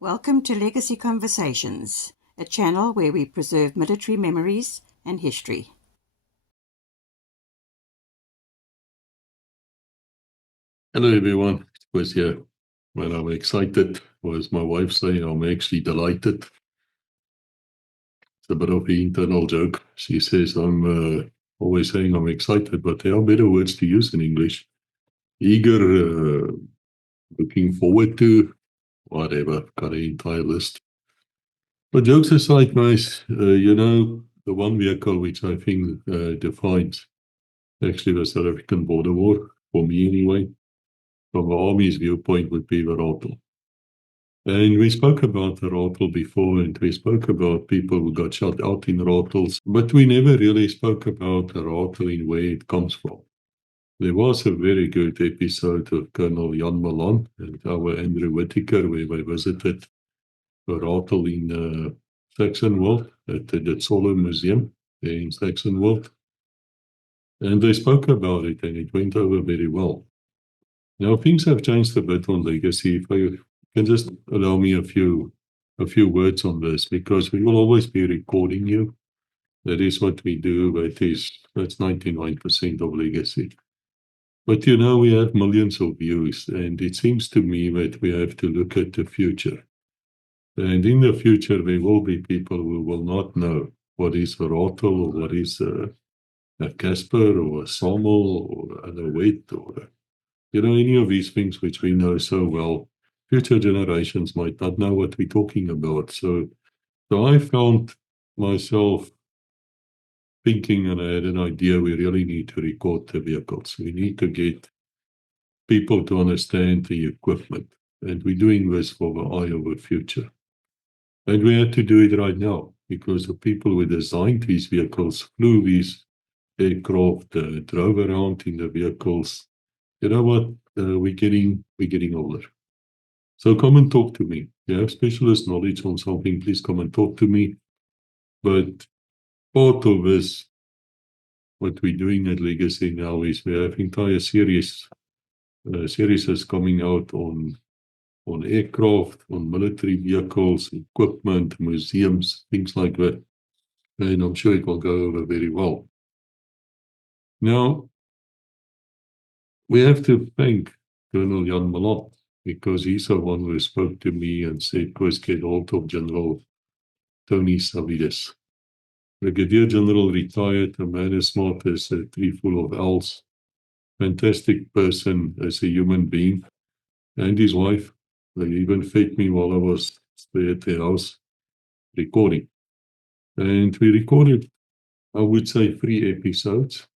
Welcome to Legacy Conversations, a channel where we preserve military memories and history. Hello everyone, it was here. When I'm excited, or as my wife say, I'm actually delighted. It's a bit of an internal joke. She says I'm always saying I'm excited, but there are better words to use in English. Eager, looking forward to, whatever, got an entire list. But jokes aside, guys, the one vehicle which I think defines actually the South African border war, for me anyway, from the Army's viewpoint, would be the Ratel. And we spoke about the Ratel before, and we spoke about people who got shot out in Ratels, but we never really spoke about the Ratel and where it comes from. There was a very good episode of Colonel Jan Malan and our Andrew Whittaker, where we visited the Ratel in Saxonwold at the Ditsolo Museum there in Saxonwold. And they spoke about it, and it went over very well. Now, things have changed a bit on Legacy. If I can just allow me a few words on this, because we will always be recording you. That is what we do. That's 99% of Legacy. But we have millions of views, and it seems to me that we have to look at the future. And in the future, there will be people who will not know what is a Ratel or what is a Casper or a Samuel or a Wet or any of these things which we know so well. Future generations might not know what we're talking about. So I found myself thinking, and I had an idea, we really need to record the vehicles. We need to get people to understand the equipment. And we're doing this for the eye of the future. And we had to do it right now, because the people who designed these vehicles, flew these aircraft, drove around in the vehicles. You know what? We're getting older. So come and talk to me. If you have specialist knowledge on something, please come and talk to me. But part of this, what we're doing at Legacy now, is we have entire series is coming out on aircraft, on military vehicles, equipment, museums, things like that. And I'm sure it will go over very well. Now, we have to thank Colonel Jan Malan, because he's the one who spoke to me and said, Koos, get hold of General Tony Savides. Brigadier General retired, a man as smart as a tree full of owls, fantastic person as a human being, and his wife. They even fed me while I was there at their house recording. And we recorded, I would say, 3 episodes.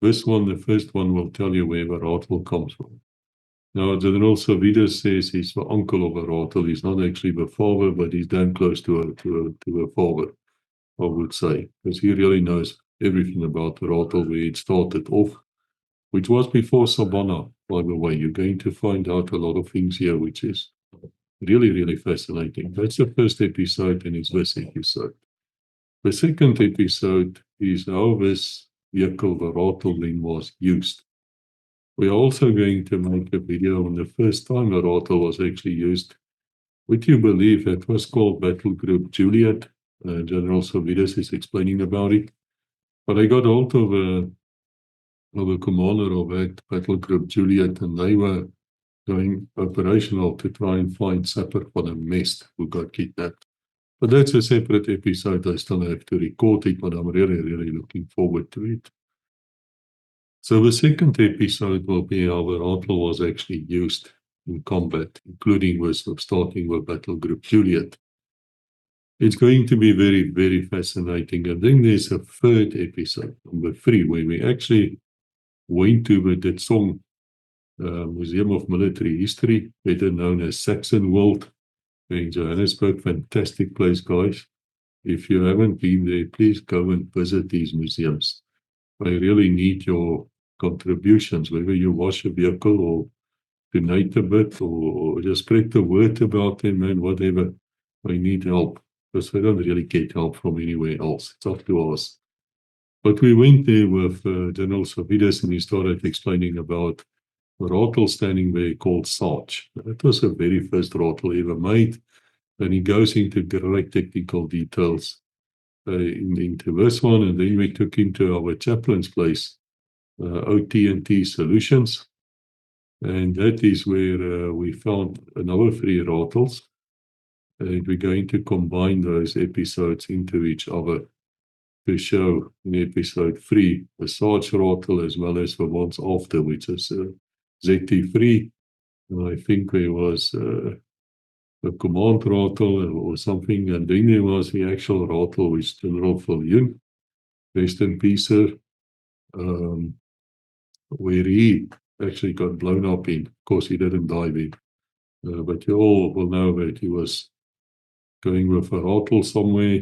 This one, the first one, will tell you where the Ratel comes from. Now, General Savides says he's the uncle of a Ratel. He's not actually the father, but he's damn close to a father, I would say, because he really knows everything about the Ratel, where it started off, which was before Sabana, by the way. You're going to find out a lot of things here, which is really, really fascinating. That's the first episode, and it's this episode. The second episode is how this vehicle, the Ratel, then was used. We are also going to make a video on the first time a Ratel was actually used. Would you believe it was called Battle Group Juliet? General Savides is explaining about it. But I got hold of a commander of that Battle Group Juliet, and they were going operational to try and find Sapper van 'n Mest who got kidnapped. But that's a separate episode. I still have to record it, but I'm really, really looking forward to it. So the second episode will be how the Ratel was actually used in combat, including starting with Battle Group Juliet. It's going to be very, very fascinating. And then there's a third episode, number 3, where we actually went to the Ditsong Museum of Military History, better known as Saxonwold, in Johannesburg. Fantastic place, guys. If you haven't been there, please go and visit these museums. I really need your contributions, whether you wash a vehicle or donate a bit or just spread the word about them and whatever. I need help, because I don't really get help from anywhere else. It's up to us. But we went there with General Savides, and he started explaining about a Ratel standing there called Sarge. That was the very first Ratel ever made. And he goes into great technical details into this one. And then we took him to our chaplain's place, OT&T Solutions. And that is where we found another 3 Ratels. And we're going to combine those episodes into each other to show in episode 3 the Sarge Ratel as well as the ones after, which is ZT3. And I think there was a command Ratel or something, and then there was the actual Ratel, which General Viljoen, rest in peace, sir, where he actually got blown up in. Of course, he didn't die then. But you all will know that he was going with a Ratel somewhere,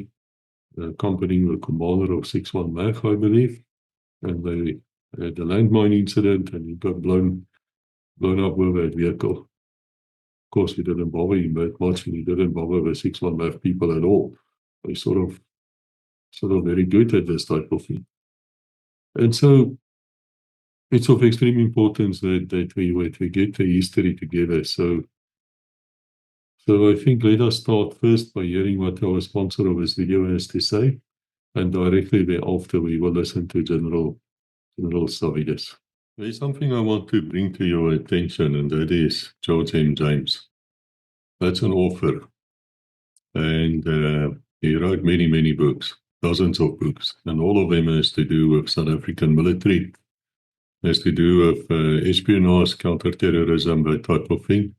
accompanying the commander of 6-1 Mech, I believe. And they had a landmine incident, and he got blown up with that vehicle. Of course, we didn't bother him that much, and he didn't bother the 6-1 Mech people at all. They're sort of very good at this type of thing. And so it's of extreme importance that we get the history together. So I think let us start first by hearing what our sponsor of this video has to say, and directly thereafter we will listen to General Savides. There's something I want to bring to your attention, and that is George M. James. That's an author, and he wrote many, many books, dozens of books, and all of them has to do with South African military, has to do with espionage, counterterrorism, that type of thing.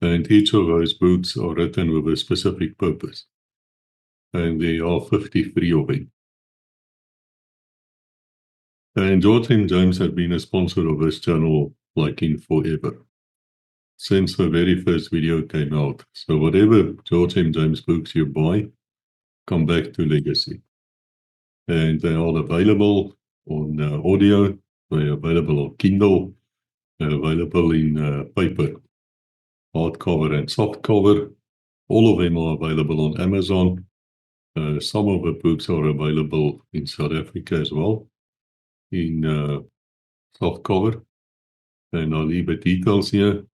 And each of those books are written with a specific purpose. And there are 53 of them. And George M. James has been a sponsor of this channel like in forever, since the very first video came out. So whatever George M. James books you buy, come back to Legacy. And they are available on audio, they're available on Kindle, they're available in paper, hardcover and softcover. All of them are available on Amazon. Some of the books are available in South Africa as well, in softcover. And I'll leave the details here.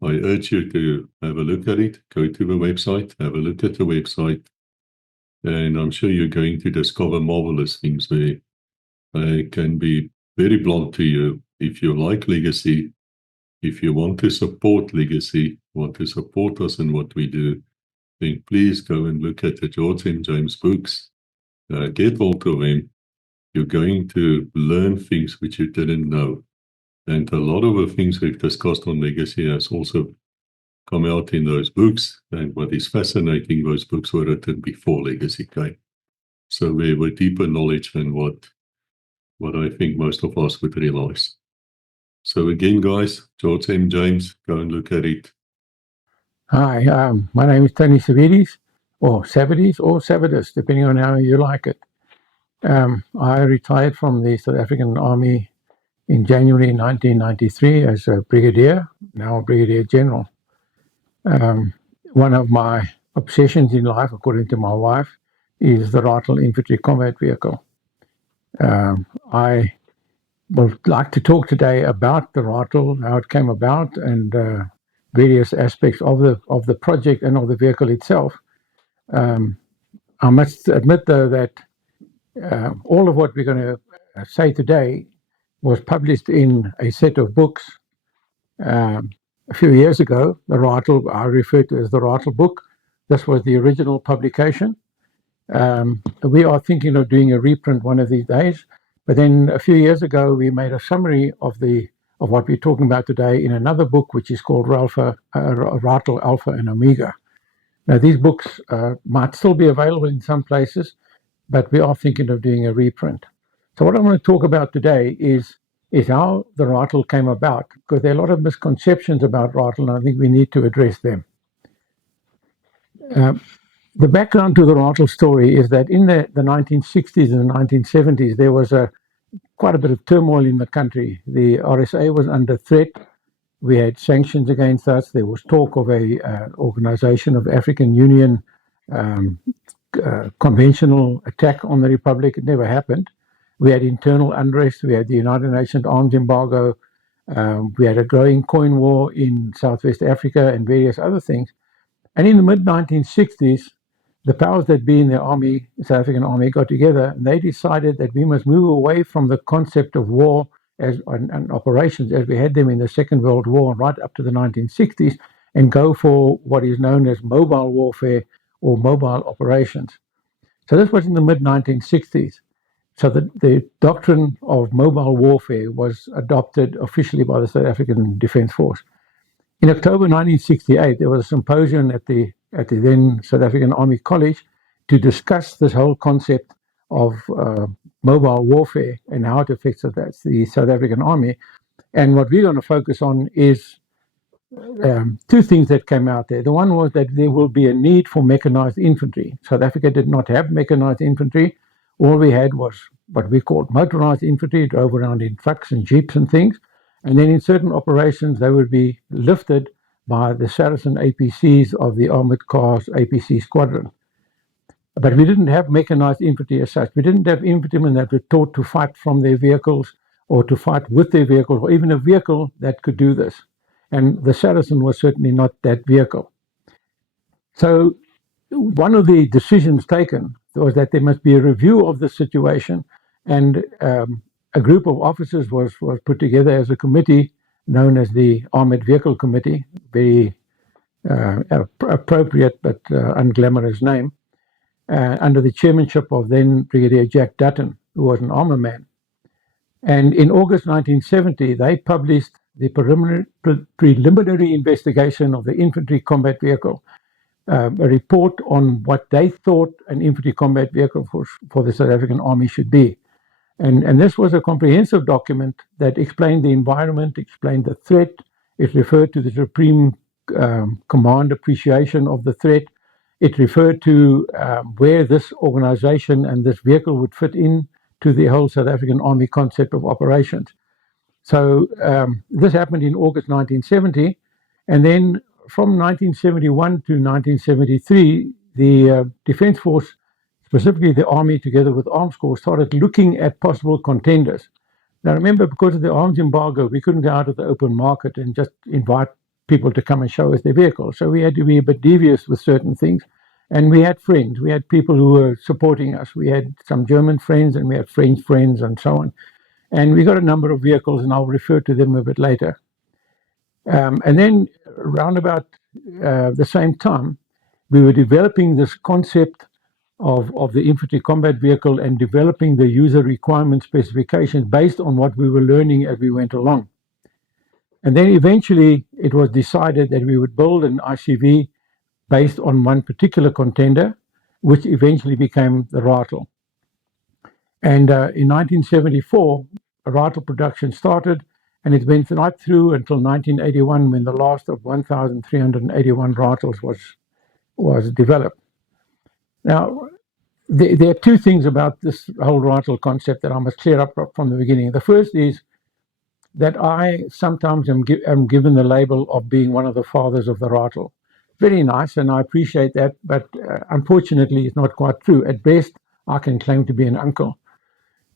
I urge you to have a look at it. Go to the website, have a look at the website, and I'm sure you're going to discover marvelous things there. I can be very blunt to you. If you like Legacy, if you want to support Legacy, want to support us in what we do, then please go and look at the George M. James books. Get hold of them. You're going to learn things which you didn't know. And a lot of the things we've discussed on Legacy has also come out in those books. And what is fascinating, those books were written before Legacy came. So they were deeper knowledge than what I think most of us would realize. So again, guys, George M. James, go and look at it. Hi, my name is Tony Savides, or Savides, depending on how you like it. I retired from the South African Army in January 1993 as a brigadier, now a brigadier general. One of my obsessions in life, according to my wife, is the Ratel Infantry Combat Vehicle. I would like to talk today about the Ratel, how it came about, and various aspects of the project and of the vehicle itself. I must admit, though, that all of what we're going to say today was published in a set of books a few years ago. The Ratel, I refer to as the Ratel book. This was the original publication. We are thinking of doing a reprint one of these days, but then a few years ago we made a summary of what we're talking about today in another book, which is called Ratel Alpha and Omega. Now, these books might still be available in some places, but we are thinking of doing a reprint. So what I want to talk about today is how the Ratel came about, because there are a lot of misconceptions about Ratel, and I think we need to address them. The background to the Ratel story is that in the 1960s and the 1970s, there was quite a bit of turmoil in the country. The RSA was under threat. We had sanctions against us. There was talk of a Organization of African Union conventional attack on the Republic. It never happened. We had internal unrest. We had the United Nations arms embargo. We had a growing coin war in Southwest Africa and various other things. And in the mid-1960s, the powers that be in the army, South African Army, got together and they decided that we must move away from the concept of war and operations as we had them in the Second World War right up to the 1960s and go for what is known as mobile warfare or mobile operations. So this was in the mid-1960s. So the doctrine of mobile warfare was adopted officially by the South African Defence Force. In October 1968, there was a symposium at the then South African Army College to discuss this whole concept of mobile warfare and how it affects the South African Army. And what we're going to focus on is two things that came out there. The one was that there will be a need for mechanized infantry. South Africa did not have mechanized infantry. All we had was what we called motorized infantry, drove around in trucks and jeeps and things. And then in certain operations, they would be lifted by the Saracen APCs of the Armored Cars APC Squadron. But we didn't have mechanized infantry as such. We didn't have infantrymen that were taught to fight from their vehicles or to fight with their vehicles, or even a vehicle that could do this. And the Saracen was certainly not that vehicle. So one of the decisions taken was that there must be a review of the situation, and a group of officers was put together as a committee known as the Armored Vehicle Committee, very appropriate but unglamorous name, under the chairmanship of then Brigadier Jack Dutton, who was an armor man. And in August 1970, they published the preliminary investigation of the infantry combat vehicle, a report on what they thought an infantry combat vehicle for the South African Army should be. And this was a comprehensive document that explained the environment, explained the threat. It referred to the Supreme Command appreciation of the threat. It referred to where this organization and this vehicle would fit in to the whole South African Army concept of operations. So this happened in August 1970. And then from 1971 to 1973, the Defence Force, specifically the Army together with Arms Corps, started looking at possible contenders. Now remember, because of the arms embargo, we couldn't go out of the open market and just invite people to come and show us their vehicles. So we had to be a bit devious with certain things. And we had friends. We had people who were supporting us. We had some German friends and we had French friends and so on. And we got a number of vehicles, and I'll refer to them a bit later. And then around about the same time, we were developing this concept of the infantry combat vehicle and developing the user requirement specifications based on what we were learning as we went along. And then eventually it was decided that we would build an ICV based on one particular contender, which eventually became the Ratel. And in 1974, Ratel production started, and it went right through until 1981, when the last of 1,381 Ratels was developed. Now, there are two things about this whole Ratel concept that I must clear up from the beginning. The first is that I sometimes am given the label of being one of the fathers of the Ratel. Very nice, and I appreciate that, but unfortunately it's not quite true. At best, I can claim to be an uncle,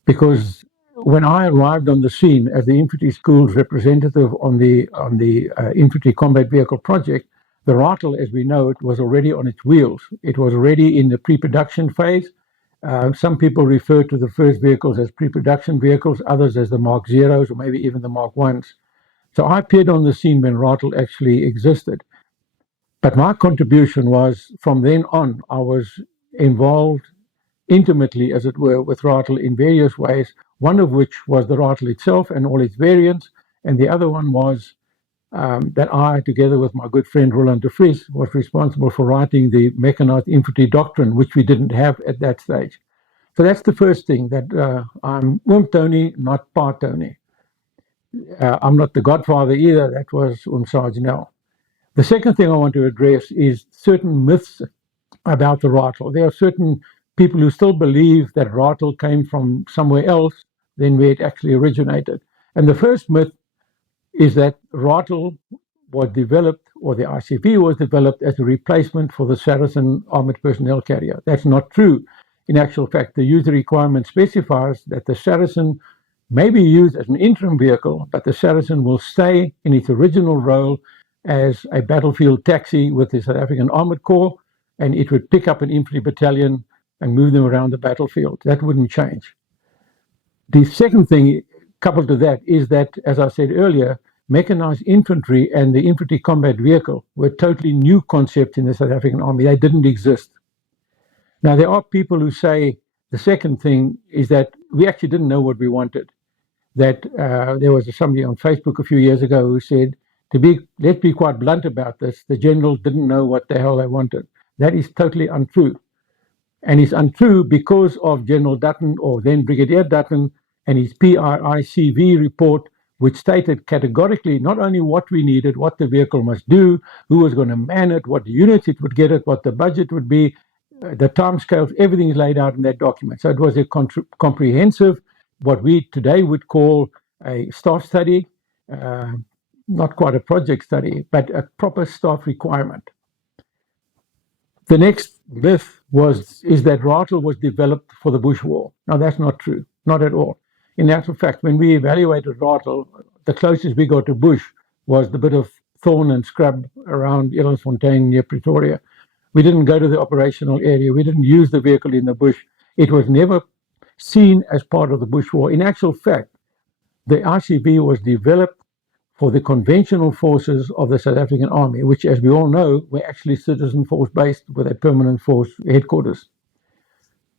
because when I arrived on the scene as the infantry school's representative on the infantry combat vehicle project, the Ratel, as we know it, was already on its wheels. It was already in the pre-production phase. Some people refer to the first vehicles as pre-production vehicles, others as the Mark Zeros, or maybe even the Mark Ones. So I appeared on the scene when Ratel actually existed. But my contribution was, from then on, I was involved intimately, as it were, with Ratel in various ways, one of which was the Ratel itself and all its variants, and the other one was that I, together with my good friend Roland de Vries, was responsible for writing the mechanized infantry doctrine, which we didn't have at that stage. So that's the first thing, that I'm Tony, not Pa Tony. I'm not the godfather either, that was Sarge Nel. The second thing I want to address is certain myths about the Ratel. There are certain people who still believe that Ratel came from somewhere else than where it actually originated. And the first myth is that Ratel was developed, or the ICV was developed, as a replacement for the Saracen armored personnel carrier. That's not true. In actual fact, the user requirement specifies that the Saracen may be used as an interim vehicle, but the Saracen will stay in its original role as a battlefield taxi with the South African Armored Corps, and it would pick up an infantry battalion and move them around the battlefield. That wouldn't change. The second thing coupled to that is that, as I said earlier, mechanized infantry and the infantry combat vehicle were totally new concepts in the South African Army. They didn't exist. Now, there are people who say the second thing is that we actually didn't know what we wanted. That there was somebody on Facebook a few years ago who said, let's be quite blunt about this, the generals didn't know what the hell they wanted. That is totally untrue. And it's untrue because of General Dutton, or then Brigadier Dutton, and his PIICV report, which stated categorically not only what we needed, what the vehicle must do, who was going to man it, what units it would get it, what the budget would be, the timescales, everything is laid out in that document. So it was a comprehensive, what we today would call a staff study, not quite a project study, but a proper staff requirement. The next myth is that Ratel was developed for the Bush War. Now, that's not true, not at all. In actual fact, when we evaluated Ratel, the closest we got to bush was the bit of thorn and scrub around Elandsfontein near Pretoria. We didn't go to the operational area. We didn't use the vehicle in the bush. It was never seen as part of the Bush War. In actual fact, the ICV was developed for the conventional forces of the South African Army, which, as we all know, were actually citizen force based with a permanent force headquarters.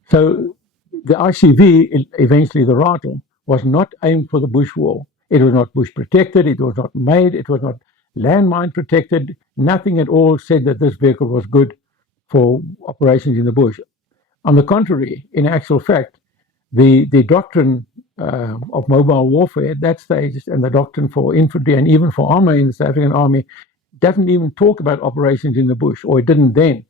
So the ICV, eventually the Ratel, was not aimed for the Bush War. It was not bush protected, it was not made, it was not landmine protected. Nothing at all said that this vehicle was good for operations in the bush. On the contrary, in actual fact, the doctrine of mobile warfare at that stage, and the doctrine for infantry and even for armor in the South African Army, doesn't even talk about operations in the bush, or it didn't then.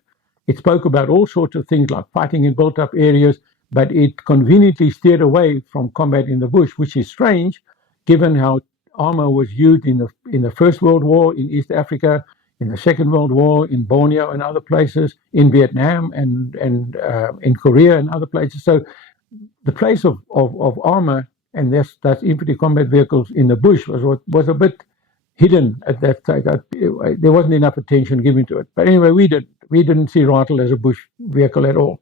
It spoke about all sorts of things like fighting in built-up areas, but it conveniently steered away from combat in the bush, which is strange, given how armor was used in the First World War in East Africa, in the Second World War, in Borneo and other places, in Vietnam and in Korea and other places. So the place of armor and that's infantry combat vehicles in the bush was a bit hidden at that stage. There wasn't enough attention given to it. But anyway, we didn't see Ratel as a bush vehicle at all.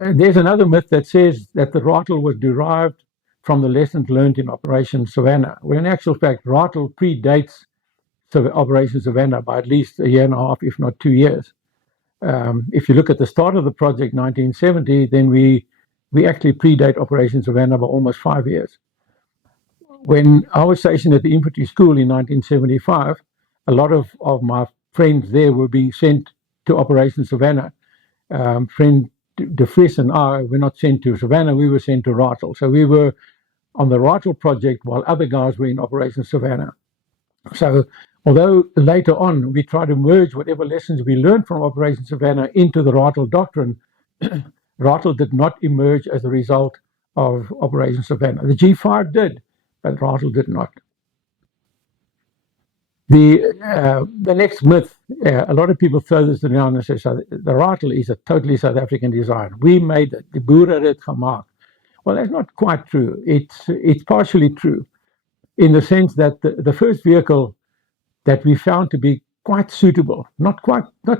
There's another myth that says that the Ratel was derived from the lessons learned in Operation Savannah. Well, in actual fact, Ratel predates Operation Savannah by at least a year and a half, if not 2 years. If you look at the start of the project, 1970, then we actually predate Operation Savannah by almost 5 years. When I was stationed at the infantry school in 1975, a lot of my friends there were being sent to Operation Savannah. Friend De Vries and I were not sent to Savannah, we were sent to Ratel. So we were on the Ratel project while other guys were in Operation Savannah. So although later on we tried to merge whatever lessons we learned from Operation Savannah into the Ratel doctrine, Ratel did not emerge as a result of Operation Savannah. The G5 did, but Ratel did not. The next myth, a lot of people throw this around and say the Ratel is a totally South African design. We made it, the boere het dit gemaak. Well, that's not quite true. It's partially true in the sense that the first vehicle that we found to be quite suitable, not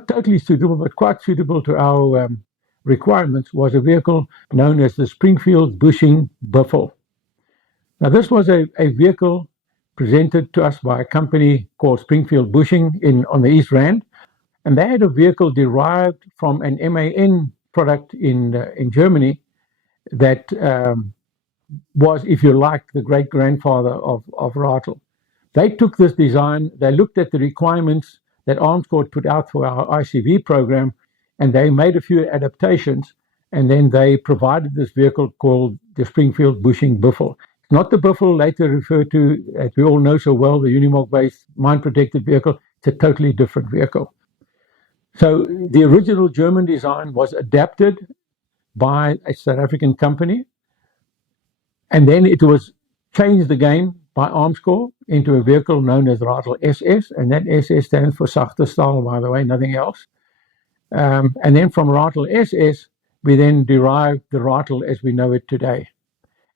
totally suitable, but quite suitable to our requirements, was a vehicle known as the Springfield Bushing Buffel. Now, this was a vehicle presented to us by a company called Springfield Bushing on the East Rand, and they had a vehicle derived from an MAN product in Germany that was, if you like, the great-grandfather of Ratel. They took this design, they looked at the requirements that Arms Corps put out for our ICV program, and they made a few adaptations, and then they provided this vehicle called the Springfield Bushing Buffel. Not the Buffel later referred to, as we all know so well, the Unimog-based mine-protected vehicle. It's a totally different vehicle. So the original German design was adapted by a South African company, and then it was changed again by Arms Corps into a vehicle known as Ratel SS, and that SS stands for Sachte Staal, by the way, nothing else. And then from Ratel SS, we then derived the Ratel as we know it today.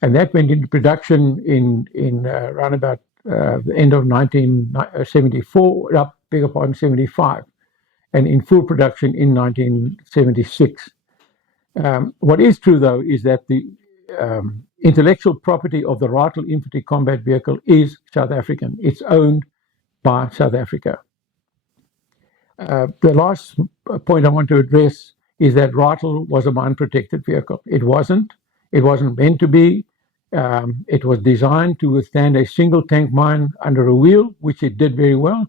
And that went into production in around about the end of 1974, beg your pardon, 75, and in full production in 1976. What is true, though, is that the intellectual property of the Ratel Infantry Combat Vehicle is South African. It's owned by South Africa. The last point I want to address is that Ratel was a mine-protected vehicle. It wasn't. It wasn't meant to be. It was designed to withstand a single tank mine under a wheel, which it did very well.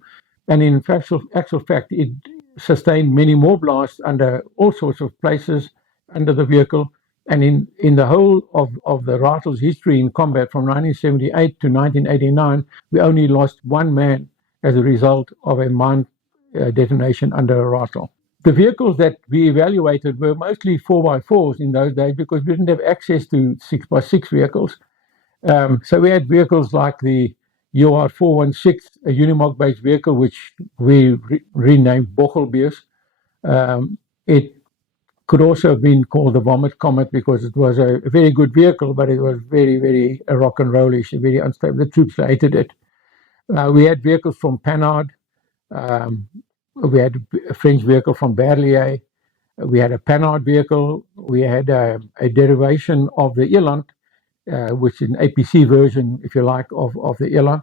And in actual fact, it sustained many more blasts under all sorts of places under the vehicle. And in the whole of the Ratel's history in combat from 1978 to 1989, we only lost one man as a result of a mine detonation under a Ratel. The vehicles that we evaluated were mostly 4x4s in those days because we didn't have access to 6x6 vehicles. So we had vehicles like the UR 416, a Unimog-based vehicle, which we renamed Bochelbeers. It could also have been called the Vomit Comet because it was a very good vehicle, but it was very, very rock and rollish, very unstable. The troops hated it. We had vehicles from Panhard. We had a French vehicle from Berlier. We had a Panhard vehicle. We had a derivation of the Eland, which is an APC version, if you like, of the Eland.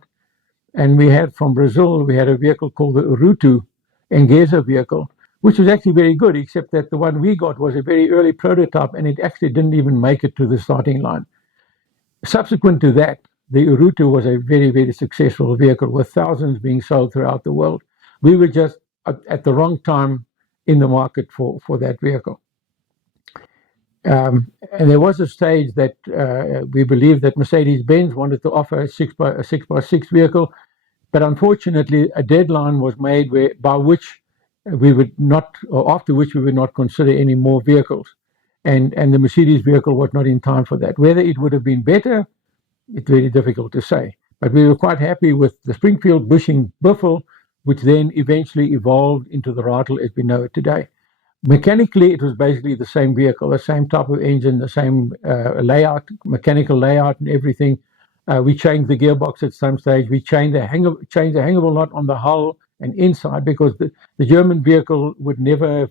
And we had from Brazil, we had a vehicle called the Urutu Engeza vehicle, which was actually very good, except that the one we got was a very early prototype and it actually didn't even make it to the starting line. Subsequent to that, the Urutu was a very, very successful vehicle with thousands being sold throughout the world. We were just at the wrong time in the market for that vehicle. And there was a stage that we believed that Mercedes-Benz wanted to offer a 6x6 vehicle, but unfortunately a deadline was made by which we would not, or after which we would not consider any more vehicles. And the Mercedes vehicle was not in time for that. Whether it would have been better, it's very difficult to say. But we were quite happy with the Springfield Bushing Buffel, which then eventually evolved into the Ratel as we know it today. Mechanically, it was basically the same vehicle, the same type of engine, the same layout, mechanical layout and everything. We changed the gearbox at some stage. We changed the hangable knot on the hull and inside because the German vehicle would never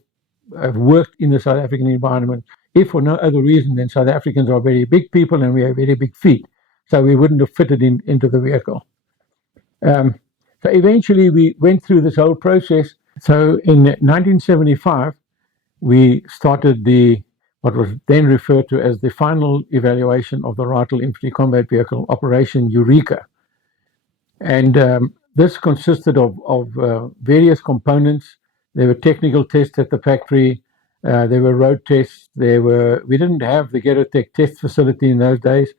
have worked in the South African environment if for no other reason than South Africans are very big people and we have very big feet. So we wouldn't have fitted into the vehicle. So eventually we went through this whole process. So in 1975, we started what was then referred to as the final evaluation of the Ratel Infantry Combat Vehicle, Operation Eureka. And this consisted of various components. There were technical tests at the factory. There were road tests. We didn't have the Gerotech test facility in those days.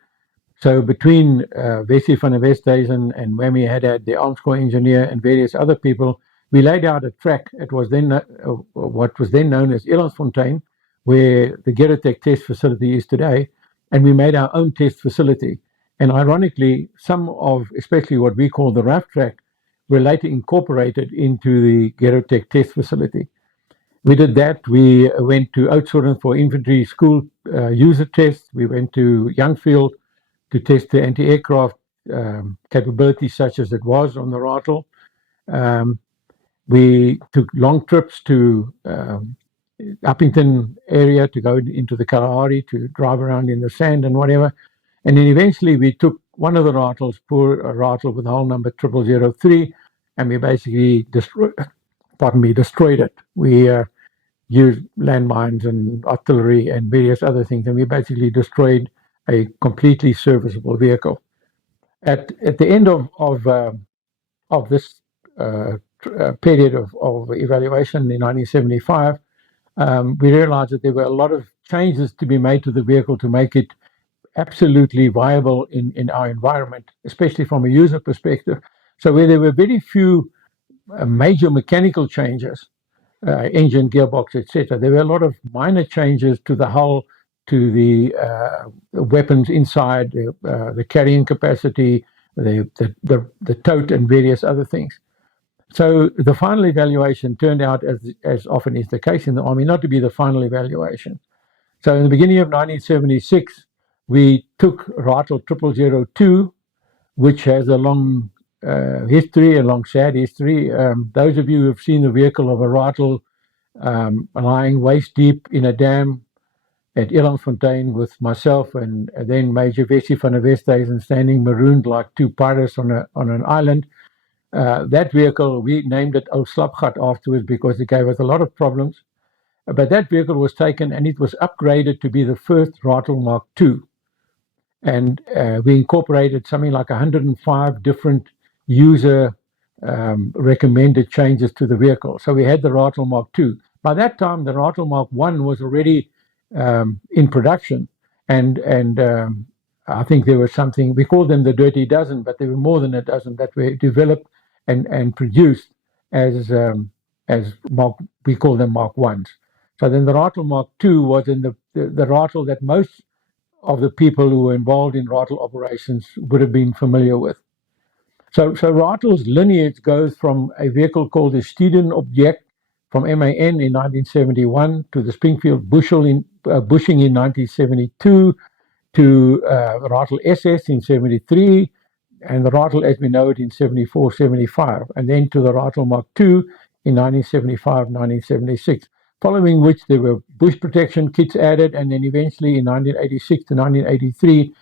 So between Wesley van der Westhuizen and Whammy had the Arms Corps engineer and various other people, we laid out a track. It was then what was then known as Elandsfontein, where the Gerotech test facility is today, and we made our own test facility. And ironically, some of, especially what we call the rough track, were later incorporated into the Gerotech test facility. We did that. We went to Oudtshoorn for infantry school user tests. We went to Youngfield to test the anti-aircraft capability such as it was on the Ratel. We took long trips to Uppington area to go into the Kalahari to drive around in the sand and whatever. And then eventually we took one of the Ratels, poor Ratel with hull number 0003, and we basically destroyed it. We used landmines and artillery and various other things, and we basically destroyed a completely serviceable vehicle. At the end of this period of evaluation in 1975, we realized that there were a lot of changes to be made to the vehicle to make it absolutely viable in our environment, especially from a user perspective. So where there were very few major mechanical changes, engine, gearbox, etc., there were a lot of minor changes to the hull, to the weapons inside, the carrying capacity, the tote, and various other things. So the final evaluation turned out, as often is the case in the Army, not to be the final evaluation. So in the beginning of 1976, we took Ratel 0002, which has a long history, a long sad history. Those of you who have seen the vehicle of a Ratel lying waist deep in a dam at Fontein with myself and then Major Vesey van der Westhuizen standing marooned like two pirates on an island. That vehicle, we named it Oud Slapgat afterwards because it gave us a lot of problems. But that vehicle was taken and it was upgraded to be the first Ratel Mark II. And we incorporated something like 105 different user recommended changes to the vehicle. So we had the Ratel Mark II. By that time, the Ratel Mark I was already in production. And I think there was something, we called them the Dirty Dozen, but there were more than a dozen that were developed and produced as Mark, we call them Mark I's. So then the Ratel Mark II was in the Ratel that most of the people who were involved in Ratel operations would have been familiar with. So Ratel's lineage goes from a vehicle called the Student Object from MAN in 1971 to the Springfield Bushing in 1972 to Ratel SS in 73 and the Ratel as we know it in 74, 75 and then to the Ratel Mark II in 1975, 1976. Following which there were bush protection kits added, and then eventually in 1986 to 1983,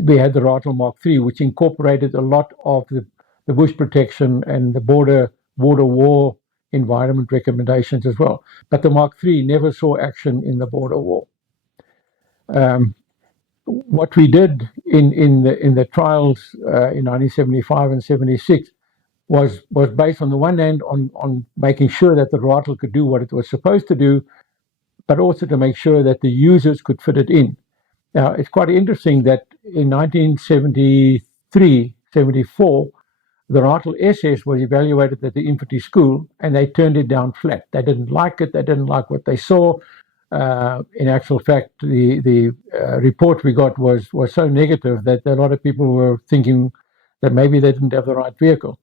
we had the Ratel Mark III, which incorporated a lot of the bush protection and the border war environment recommendations as well. But the Mark III never saw action in the border war. What we did in the trials in 1975 and 76 was based on the one hand on making sure that the Ratel could do what it was supposed to do, but also to make sure that the users could fit it in. Now, it's quite interesting that in 1973, 74, the Ratel SS was evaluated at the infantry school, and they turned it down flat. They didn't like it. They didn't like what they saw. In actual fact, the report we got was so negative that a lot of people were thinking that maybe they didn't have the right vehicle.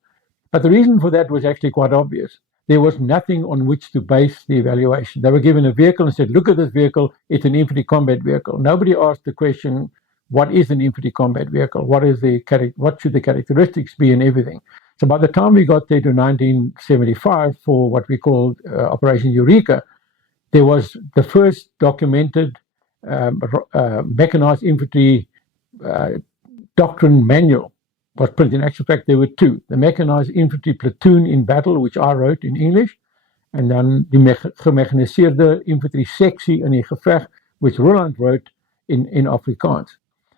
But the reason for that was actually quite obvious. There was nothing on which to base the evaluation. They were given a vehicle and said, look at this vehicle, it's an infantry combat vehicle. Nobody asked the question, what is an infantry combat vehicle? What should the characteristics be and everything? So by the time we got there to 1975 for what we called Operation Eureka, there was the first documented mechanized infantry doctrine manual was printed. In actual fact, there were two. The mechanized infantry platoon in battle, which I wrote in English, and then the gemechaniseerde infantry sectie in die geveg, which Roland wrote in Afrikaans.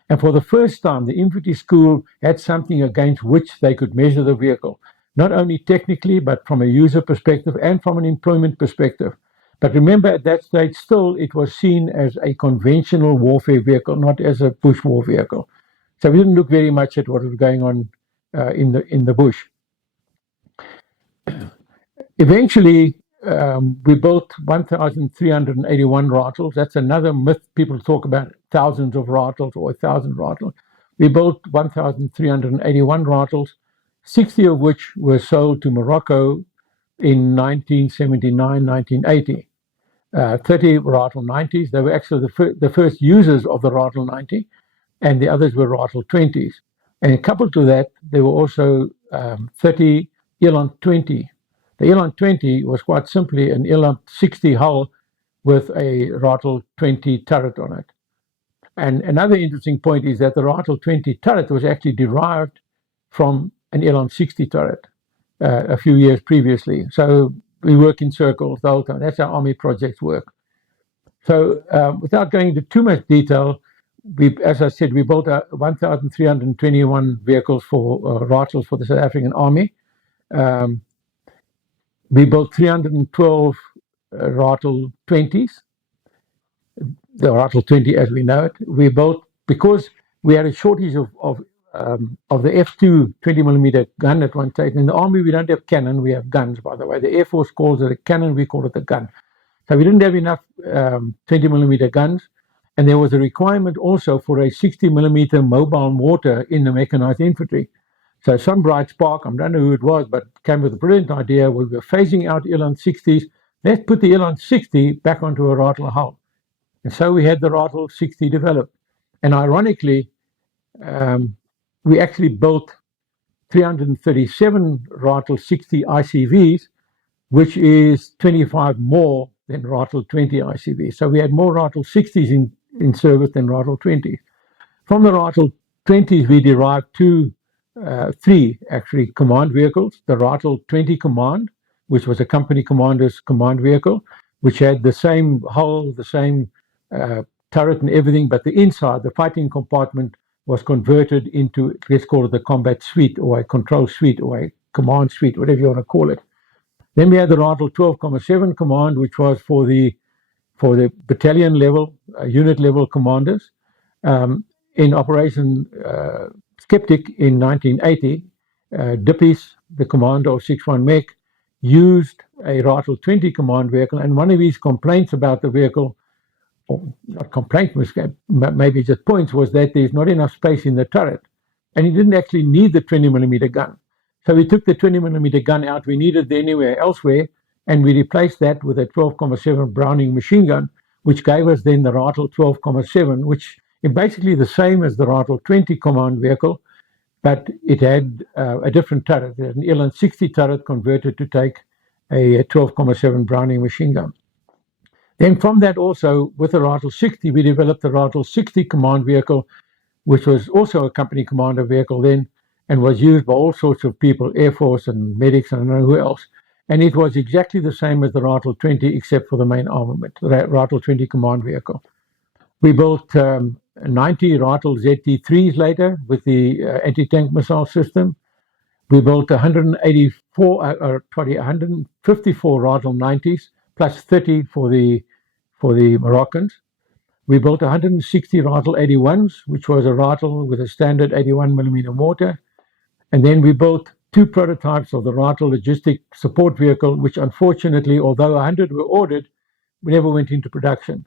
And for the first time, the infantry school had something against which they could measure the vehicle, not only technically, but from a user perspective and from an employment perspective. But remember, at that stage, still, it was seen as a conventional warfare vehicle, not as a bush war vehicle. So we didn't look very much at what was going on in the bush. Eventually, we built 1,381 Ratels. That's another myth. People talk about thousands of Ratels or 1,000 Ratels. We built 1,381 Ratels, 60 of which were sold to Morocco in 1979, 1980. 30 Ratel 90s. They were actually the first users of the Ratel 90. And the others were Ratel 20s. And coupled to that, there were also 30 Eland 20. The Eland 20 was quite simply an Eland 60 hull with a Ratel 20 turret on it. And another interesting point is that the Ratel 20 turret was actually derived from an Eland 60 turret a few years previously. So we work in circles the whole time. That's how Army projects work. So without going into too much detail, as I said, we built 1,321 vehicles for Ratels for the South African Army. We built 312 Ratel 20s, the Ratel 20 as we know it. We built, because we had a shortage of the F2 20mm gun at one stage. In the Army, we don't have cannon, we have guns, by the way. The Air Force calls it a cannon, we call it a gun. So we didn't have enough 20mm guns. And there was a requirement also for a 60mm mobile mortar in the mechanized infantry. So some bright spark, I don't know who it was, but came with a brilliant idea. We were phasing out Eland 60s. Let's put the Eland 60 back onto a Ratel hull. And so we had the Ratel 60 developed. And ironically, we actually built 337 Ratel 60 ICVs, which is 25 more than Ratel 20 ICVs. So we had more Ratel 60s in service than Ratel 20s. From the Ratel 20s, we derived three actually command vehicles. The Ratel 20 Command, which was a company commander's command vehicle, which had the same hull, the same turret and everything, but the inside, the fighting compartment, was converted into, let's call it the combat suite or a control suite or a command suite, whatever you want to call it. Then we had the Ratel 12,7 Command, which was for the battalion level, unit level commanders. In Operation Skeptic in 1980, Dippies, the commander of 6-1 Mech, used a Ratel 20 command vehicle, and one of his complaints about the vehicle, or not complaint, maybe just points, was that there's not enough space in the turret, and he didn't actually need the 20mm gun. So we took the 20mm gun out. We needed it anywhere elsewhere, and we replaced that with a 12,7 Browning machine gun, which gave us then the Ratel 12,7, which is basically the same as the Ratel 20 command vehicle, but it had a different turret. It had an Elan 60 turret converted to take a 12,7 Browning machine gun. Then from that also, with the Ratel 60, we developed the Ratel 60 command vehicle, which was also a company commander vehicle then, and was used by all sorts of people, Air Force and medics and I don't know who else. And it was exactly the same as the Ratel 20, except for the main armament, the Ratel 20 command vehicle. We built 90 Ratel ZT3s later with the anti-tank missile system. We built 154 Ratel 90s, plus 30 for the Moroccans. We built 160 Ratel 81s, which was a Ratel with a standard 81mm mortar. And then we built 2 prototypes of the Ratel logistic support vehicle, which unfortunately, although 100 were ordered, never went into production.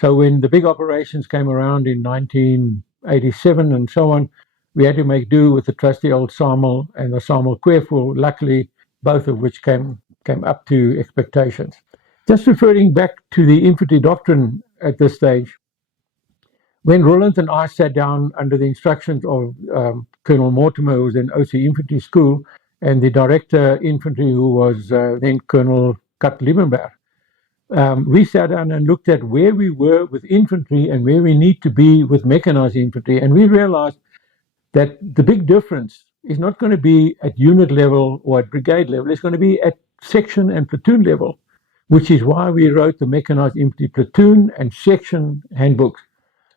So when the big operations came around in 1987 and so on, we had to make do with the trusty old SAML and the SAML Kwefu, luckily both of which came up to expectations. Just referring back to the infantry doctrine at this stage, when Roland and I sat down under the instructions of Colonel Mortimer, who was in OC Infantry School, and the Director Infantry, who was then Colonel Kat Liebenberg, we sat down and looked at where we were with infantry and where we need to be with mechanized infantry, and we realized that the big difference is not going to be at unit level or at brigade level, it's going to be at section and platoon level, which is why we wrote the mechanized infantry platoon and section handbooks,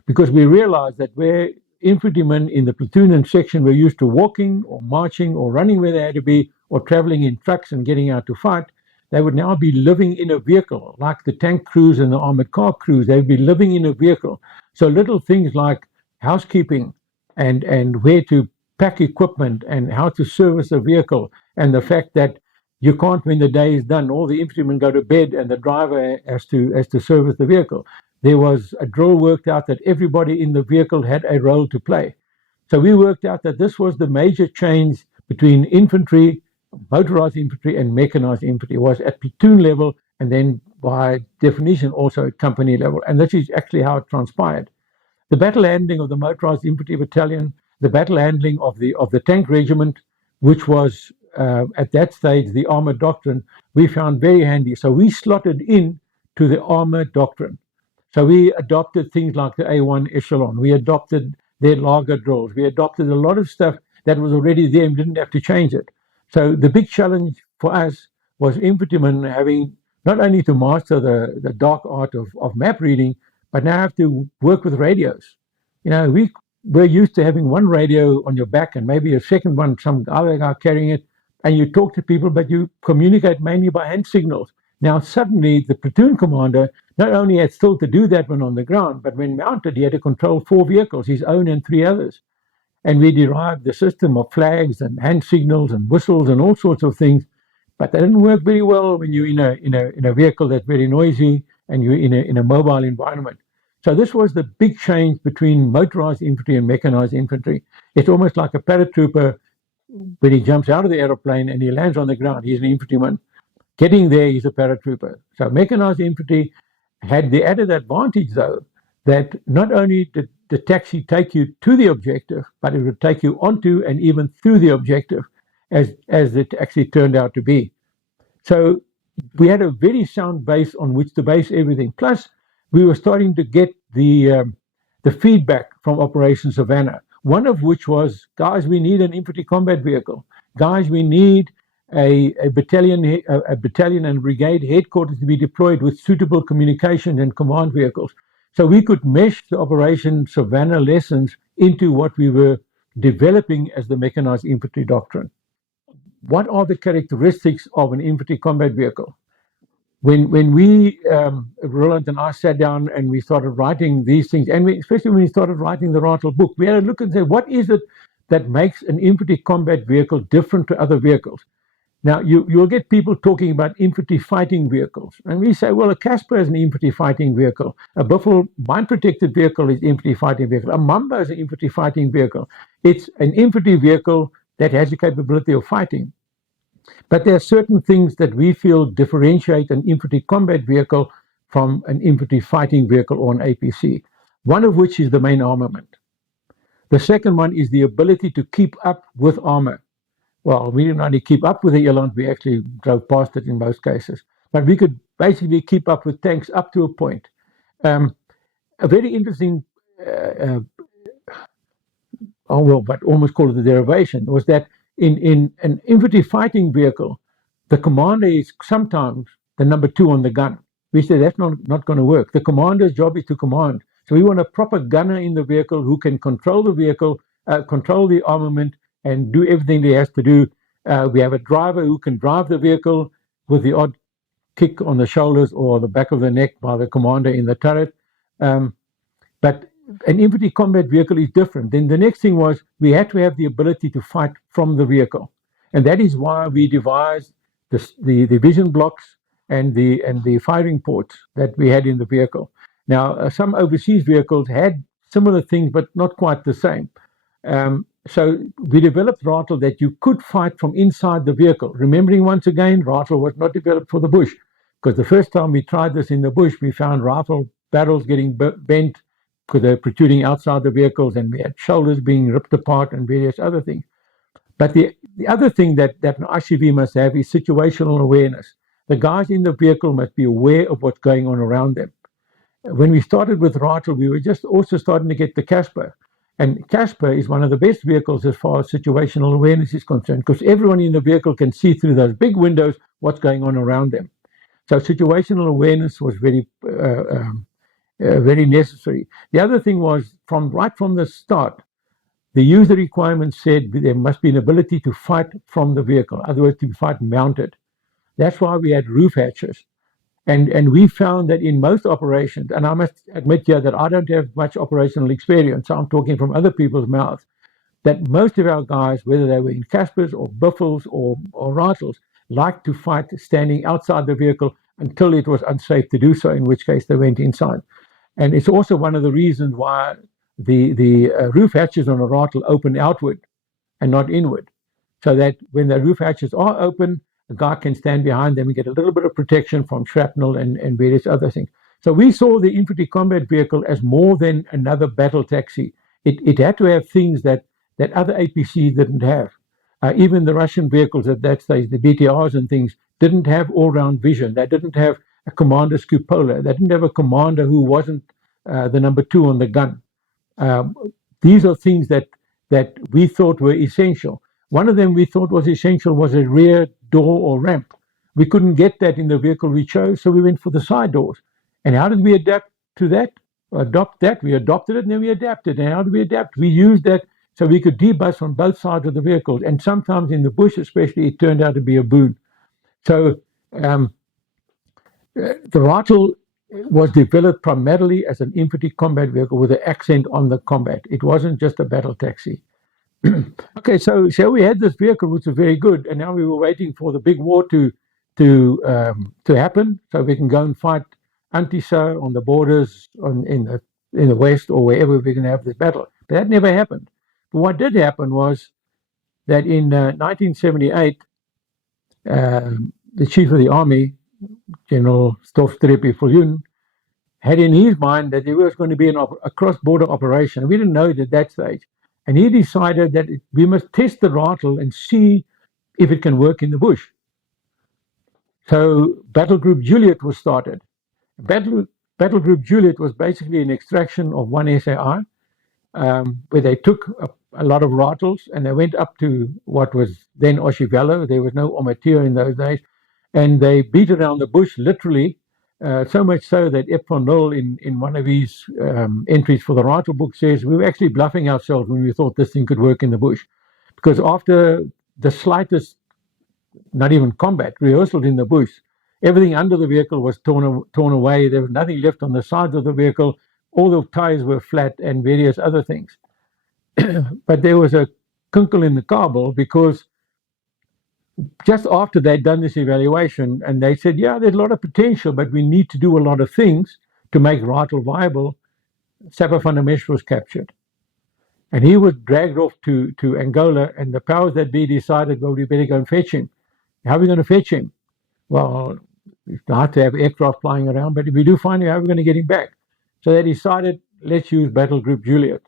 because we realized that where infantrymen in the platoon and section were used to walking or marching or running where they had to be or traveling in trucks and getting out to fight, they would now be living in a vehicle, like the tank crews and the armored car crews. They would be living in a vehicle. So little things like housekeeping and where to pack equipment and how to service a vehicle, and the fact that you can't, when the day is done, all the infantrymen go to bed and the driver has to service the vehicle. There was a drill worked out that everybody in the vehicle had a role to play. So we worked out that this was the major change between infantry, motorized infantry, and mechanized infantry. It was at platoon level, and then by definition also at company level. And this is actually how it transpired. The battle handling of the motorized infantry battalion, the battle handling of the tank regiment, which was at that stage the armored doctrine, we found very handy. So we slotted in to the armored doctrine. So we adopted things like the A1 echelon. We adopted their lager drills. We adopted a lot of stuff that was already there and didn't have to change it. So the big challenge for us was infantrymen having not only to master the dark art of map reading, but now have to work with radios. You know, we're used to having one radio on your back and maybe a second one, some other guy carrying it, and you talk to people, but you communicate mainly by hand signals. Now suddenly the platoon commander not only had still to do that when on the ground, but when mounted he had to control 4 vehicles, his own and 3 others. And we derived the system of flags and hand signals and whistles and all sorts of things, but they didn't work very well when you're in a vehicle that's very noisy and you're in a mobile environment. So this was the big change between motorized infantry and mechanized infantry. It's almost like a paratrooper when he jumps out of the aeroplane and he lands on the ground, he's an infantryman. Getting there, he's a paratrooper. So mechanized infantry had the added advantage, though, that not only the taxi take you to the objective, but it would take you onto and even through the objective, as it actually turned out to be. So we had a very sound base on which to base everything. Plus, we were starting to get the feedback from Operation Savannah, one of which was, guys, we need an infantry combat vehicle. Guys, we need a battalion and brigade headquarters to be deployed with suitable communication and command vehicles. So we could mesh the Operation Savannah lessons into what we were developing as the mechanized infantry doctrine. What are the characteristics of an infantry combat vehicle? When we, Roland and I sat down and we started writing these things, and especially when we started writing the Ratel book, we had to look and say, what is it that makes an infantry combat vehicle different to other vehicles? Now, you'll get people talking about infantry fighting vehicles. And we say, well, a Casper is an infantry fighting vehicle. A Buffalo mine-protected vehicle is infantry fighting vehicle. A Mamba is an infantry fighting vehicle. It's an infantry vehicle that has the capability of fighting. But there are certain things that we feel differentiate an infantry combat vehicle from an infantry fighting vehicle or an APC, one of which is the main armament. The second one is the ability to keep up with armor. Well, we didn't only keep up with the Eland, we actually drove past it in most cases. But we could basically keep up with tanks up to a point. A very interesting, but almost call it a derivation, was that in an infantry fighting vehicle, the commander is sometimes the number 2 on the gun. We said that's not going to work. The commander's job is to command. So we want a proper gunner in the vehicle who can control the vehicle, control the armament, and do everything he has to do. We have a driver who can drive the vehicle with the odd kick on the shoulders or the back of the neck by the commander in the turret. But an infantry combat vehicle is different. Then the next thing was we had to have the ability to fight from the vehicle. And that is why we devised the vision blocks and the firing ports that we had in the vehicle. Now, some overseas vehicles had similar things, but not quite the same. So we developed Ratel that you could fight from inside the vehicle. Remembering once again, Ratel was not developed for the bush, because the first time we tried this in the bush, we found rifle barrels getting bent because they're protruding outside the vehicles, and we had shoulders being ripped apart and various other things. But the other thing that an ICV must have is situational awareness. The guys in the vehicle must be aware of what's going on around them. When we started with Ratel, we were just also starting to get the Casper. And Casper is one of the best vehicles as far as situational awareness is concerned, because everyone in the vehicle can see through those big windows what's going on around them. So situational awareness was very necessary. The other thing was, right from the start, the user requirement said there must be an ability to fight from the vehicle, in other words, to fight mounted. That's why we had roof hatches. And we found that in most operations, and I must admit here that I don't have much operational experience, so I'm talking from other people's mouths, that most of our guys, whether they were in Caspers or Buffles or Ratels, liked to fight standing outside the vehicle until it was unsafe to do so, in which case they went inside. And it's also one of the reasons why the roof hatches on a Ratel open outward and not inward, so that when the roof hatches are open, the guy can stand behind them and get a little bit of protection from shrapnel and various other things. So we saw the infantry combat vehicle as more than another battle taxi. It had to have things that other APCs didn't have. Even the Russian vehicles at that stage, the BTRs and things, didn't have all-round vision. They didn't have a commander cupola. They didn't have a commander who wasn't the number 2 on the gun. These are things that we thought were essential. One of them we thought was essential was a rear door or ramp. We couldn't get that in the vehicle we chose, so we went for the side doors. And how did we adapt to that? Adopt that? We adopted it and then we adapted. And how did we adapt? We used that so we could debus on both sides of the vehicle. And sometimes in the bush especially, it turned out to be a boon. So the Ratel was developed primarily as an infantry combat vehicle with an accent on the combat. It wasn't just a battle taxi. Okay, so we had this vehicle which was very good, and now we were waiting for the big war to happen, so we can go and fight Antissa on the borders in the west or wherever we're going to have this battle. But that never happened. But what did happen was that in 1978, the chief of the army, General Stofstrepi Viljoen, had in his mind that there was going to be a cross-border operation. We didn't know it at that stage. And he decided that we must test the Ratel and see if it can work in the bush. So Battle Group Juliet was started. Battle Group Juliet was basically an extraction of one SAR, where they took a lot of Ratels and they went up to what was then Oshivelo. There was no Omatir in those days. And they beat around the bush, literally, so much so that Ep van Nul, in one of his entries for the Ratel book, says we were actually bluffing ourselves when we thought this thing could work in the bush. Because after the slightest, not even combat, rehearsals in the bush, everything under the vehicle was torn away. There was nothing left on the sides of the vehicle. All the tires were flat and various other things. But there was a kunkle in the Kabul, because just after they'd done this evaluation, and they said, yeah, there's a lot of potential, but we need to do a lot of things to make Ratel viable, Sapper van der Mesh was captured. And he was dragged off to Angola, and the powers that be decided, well, we better go and fetch him. How are we going to fetch him? Well, it's hard to have aircraft flying around, but if we do find him, how are we going to get him back? So they decided, let's use Battle Group Juliet.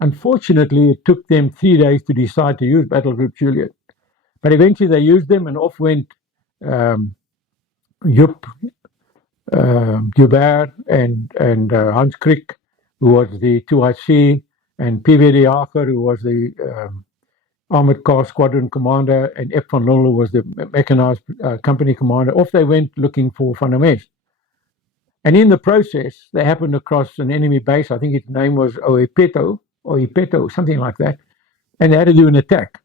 Unfortunately, it took them 3 days to decide to use Battle Group Juliet. But eventually they used them, and off went Joep Joubert and Hans Kriek, who was the 2IC, and P.V. de Jager, who was the Armored Car Squadron Commander, and Ep van Nul, who was the Mechanized Company Commander. Off they went looking for Van der Mesh. And in the process, they happened across an enemy base. I think its name was Oipeto, something like that. And they had to do an attack.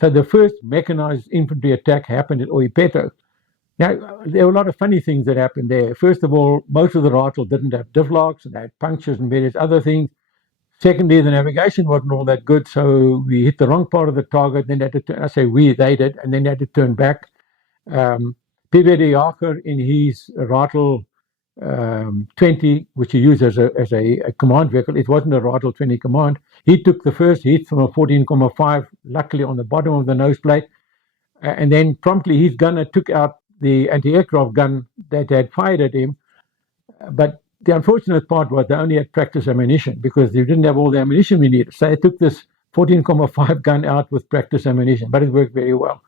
So the first mechanized infantry attack happened at Oipeto. Now, there were a lot of funny things that happened there. First of all, most of the Ratel didn't have diff locks, and they had punctures and various other things. Secondly, the navigation wasn't all that good, so we hit the wrong part of the target. Then they had to they did, and then they had to turn back. P.V. de Jager, in his Ratel 20, which he used as a command vehicle, it wasn't a Ratel 20 command. He took the first hit from a 14,5, luckily on the bottom of the nose plate, and then promptly his gunner took out the anti-aircraft gun that had fired at him. But the unfortunate part was they only had practice ammunition, because they didn't have all the ammunition we needed. So they took this 14,5 gun out with practice ammunition, but it worked very well.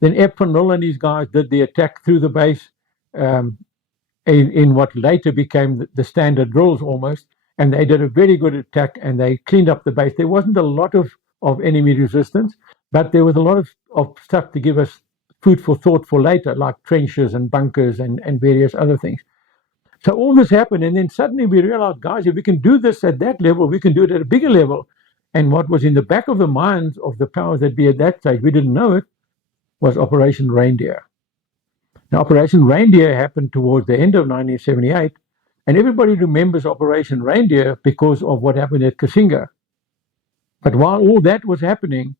Then Ep van Nul and these guys did the attack through the base in what later became the standard drills almost, and they did a very good attack, and they cleaned up the base. There wasn't a lot of enemy resistance, but there was a lot of stuff to give us food for thought for later, like trenches and bunkers and various other things. So all this happened, and then suddenly we realized, guys, if we can do this at that level, we can do it at a bigger level. And what was in the back of the minds of the powers that be at that stage, we didn't know it, was Operation Reindeer. Now, Operation Reindeer happened towards the end of 1978, and everybody remembers Operation Reindeer because of what happened at Kasinga. But while all that was happening,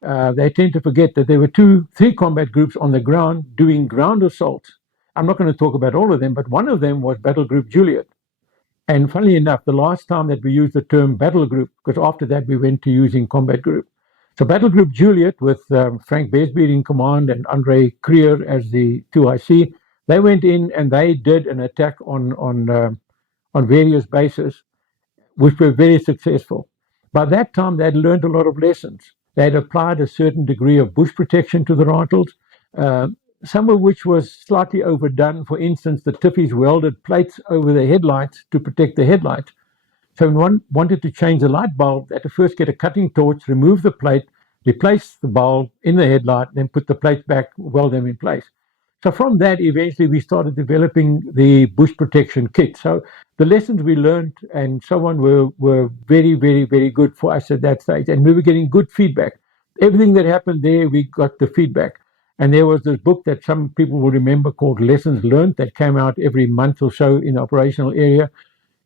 they tend to forget that there were 3 combat groups on the ground doing ground assaults. I'm not going to talk about all of them, but one of them was Battle Group Juliet. And funnily enough, the last time that we used the term battle group, because after that we went to using combat group. So Battle Group Juliet, with Frank Besbeer in command and Andre Krier as the 2IC, they went in and they did an attack on various bases, which were very successful. By that time, they had learned a lot of lessons. They had applied a certain degree of bush protection to the Ratels, some of which was slightly overdone. For instance, the Tiffies welded plates over the headlights to protect the headlights. So when one wanted to change the light bulb, they had to first get a cutting torch, remove the plate, replace the bulb in the headlight, then put the plates back, weld them in place. So from that, eventually we started developing the bush protection kit. So the lessons we learned and so on were very, very, very good for us at that stage. And we were getting good feedback. Everything that happened there, we got the feedback. And there was this book that some people will remember called Lessons Learned that came out every month or so in the operational area.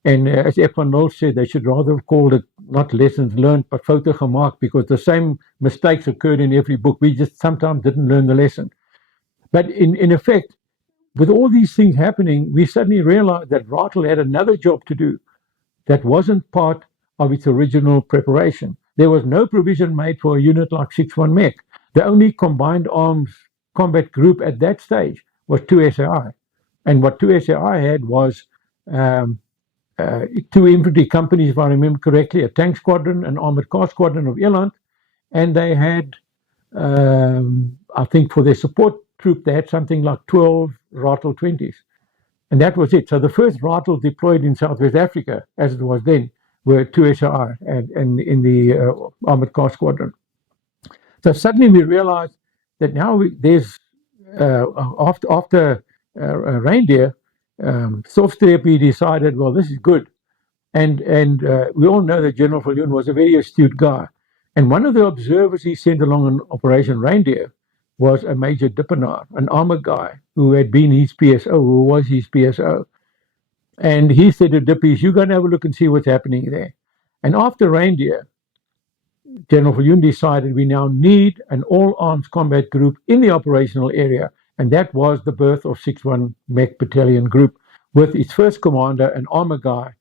And as Ep van Nul said, they should rather have called it not Lessons Learned, but Foute Gemaakt, because the same mistakes occurred in every book. We just sometimes didn't learn the lesson. But in effect, with all these things happening, we suddenly realized that Ratel had another job to do that wasn't part of its original preparation. There was no provision made for a unit like 6-1 Mech. The only combined arms combat group at that stage was 2 SAI. And what 2 SAI had was two infantry companies, if I remember correctly, a tank squadron, an armored car squadron of Eland, and they had, I think for their support troop, they had something like 12 Ratel 20s. And that was it. So the first Ratels deployed in Southwest Africa, as it was then, were 2 SAR and in the armored car squadron. So suddenly we realized that now there's, after Reindeer, Sofstreepie decided, well, this is good. And we all know that General Viljoen was a very astute guy. And one of the observers he sent along on Operation Reindeer was a Major Dippenaar, an armor guy who had been his PSO, who was his PSO. And he said to Dippies, you go and have a look and see what's happening there. And after Reindeer, General Viljoen decided we now need an all-arms combat group in the operational area. And that was the birth of 6-1 Mech Battalion Group, with its first commander, an armor guy,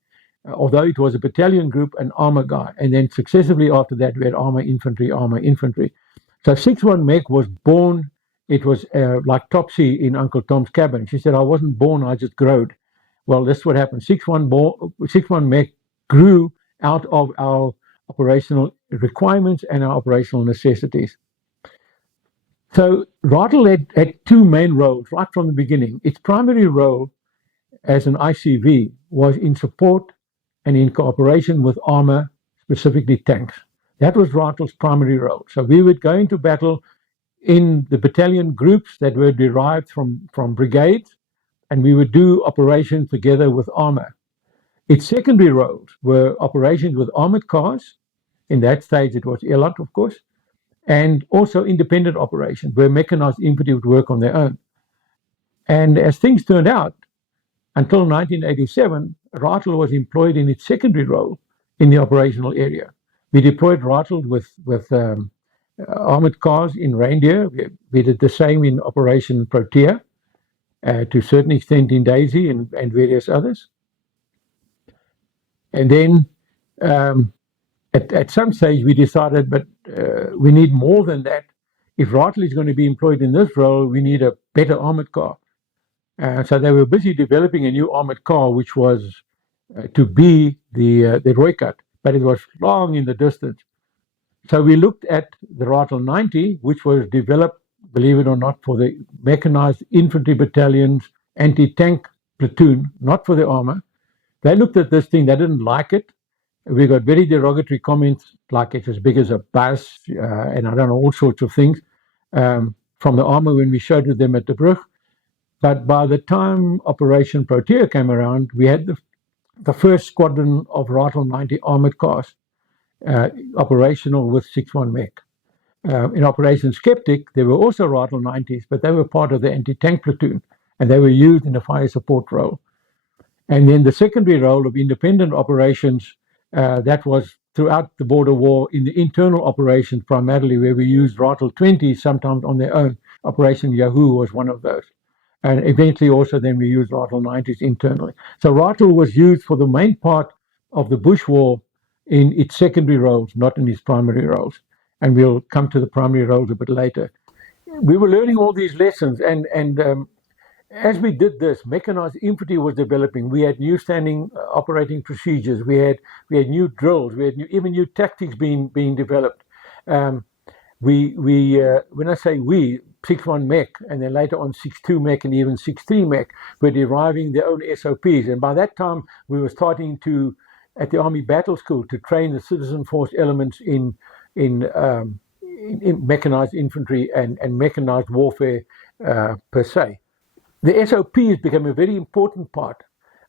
although it was a battalion group, an armor guy. And then successively after that, we had armor infantry. So 6-1 Mech was born, it was like Topsy in Uncle Tom's Cabin. She said, I wasn't born, I just growed. Well, that's what happened. 6-1 Mech grew out of our operational requirements and our operational necessities. So Ratel had two main roles right from the beginning. Its primary role as an ICV was in support and in cooperation with armor, specifically tanks. That was Ratel's primary role. So we would go into battle in the battalion groups that were derived from brigades, and we would do operations together with armor. Its secondary roles were operations with armored cars. In that stage, it was Eland, of course, and also independent operations where mechanized infantry would work on their own. And as things turned out, until 1987, Ratel was employed in its secondary role in the operational area. We deployed Ratel with armored cars in Reindeer. We did the same in Operation Protea, to a certain extent in Daisy and various others. And then at some stage we decided, but we need more than that. If Ratel is going to be employed in this role, we need a better armored car. So they were busy developing a new armored car, which was to be the Eureka, but it was long in the distance. So we looked at the Ratel 90, which was developed, believe it or not, for the mechanized infantry battalion's anti-tank platoon, not for the armor. They looked at this thing, they didn't like it. We got very derogatory comments, like it's as big as a bus, and I don't know, all sorts of things from the armor when we showed it them at the Brug. But by the time Operation Protea came around, we had the first squadron of Ratel 90 armored cars operational with 6-1 Mech. In Operation Skeptic, there were also Ratel 90s, but they were part of the anti-tank platoon, and they were used in a fire support role. And then the secondary role of independent operations, that was throughout the border war in the internal operations primarily, where we used Ratel 20s sometimes on their own. Operation Yahoo was one of those. And eventually also then we used Ratel 90s internally. So Ratel was used for the main part of the Bush War in its secondary roles, not in its primary roles. And we'll come to the primary roles a bit later. We were learning all these lessons, and as we did this, mechanized infantry was developing. We had new standing operating procedures. We had new drills. We had even new tactics being developed. When I say we, 6-1 Mech, and then later on 6-2 Mech and even 6-3 Mech were deriving their own SOPs. And by that time, we were starting to, at the Army Battle School, to train the citizen force elements in mechanized infantry and mechanized warfare per se. The SOPs became a very important part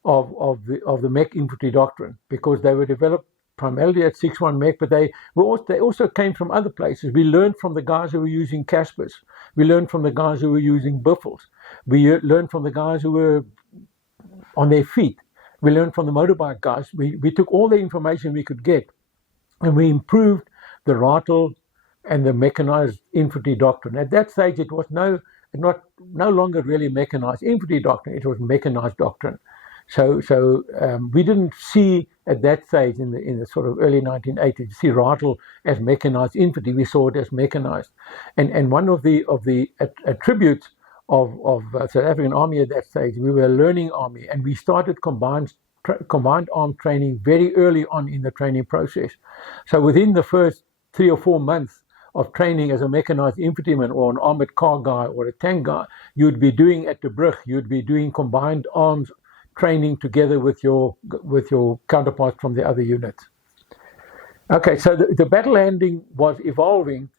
of the Mech infantry doctrine, because they were developed primarily at 6-1 Mech, but they also came from other places. We learned from the guys who were using Caspers. We learned from the guys who were using Buffles. We learned from the guys who were on their feet. We learned from the motorbike guys. We took all the information we could get, and we improved the Ratel and the mechanized infantry doctrine. At that stage, it was no longer really mechanized infantry doctrine. It was mechanized doctrine. So we didn't see at that stage in the sort of early 1980s see Ratel as mechanized infantry. We saw it as mechanized, and one of the attributes South African Army at that stage. We were a learning army, and we started combined arm training very early on in the training process. So within the first 3 or 4 months of training as a mechanized infantryman or an armored car guy or a tank guy, you'd be doing at the Brig, you'd be doing combined arms training together with your counterparts from the other units. Okay, so the battle handling was evolving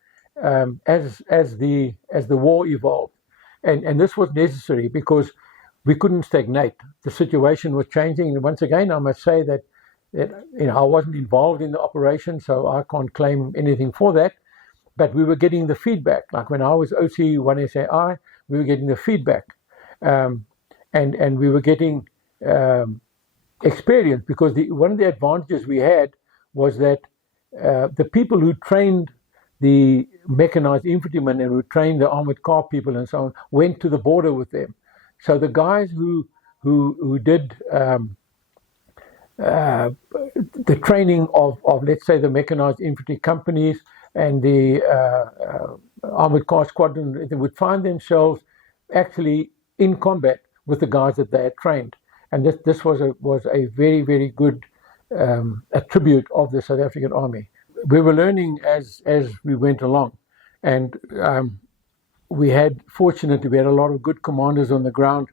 as the war evolved, and this was necessary because we couldn't stagnate. The situation was changing, and once again, I must say that I wasn't involved in the operation, so I can't claim anything for that. But we were getting the feedback. Like when I was OC 1SAI, we were getting the feedback, and we were getting experience, because one of the advantages we had was that the people who trained the mechanized infantrymen and who trained the armored car people and so on went to the border with them. So the guys who did the training of let's say the mechanized infantry companies and the armored car squadron, they would find themselves actually in combat with the guys that they had trained, and this was a very, very good attribute of the South African Army. We were learning as we went along, and fortunately we had a lot of good commanders on the ground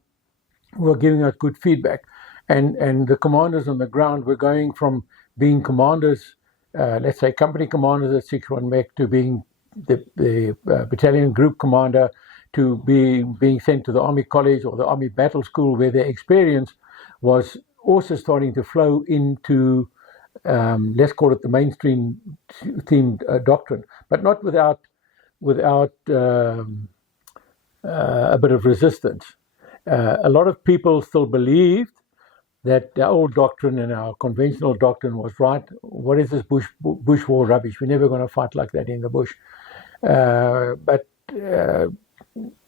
who were giving us good feedback, and the commanders on the ground were going from being commanders, let's say company commanders at 61 Mech, to being the battalion group commander, to being sent to the Army College or the Army Battle School, where their experience was also starting to flow into, let's call it the mainstream themed doctrine, but not without a bit of resistance. A lot of people still believed that the old doctrine and our conventional doctrine was right. What is this bush war rubbish? We're never going to fight like that in the bush. But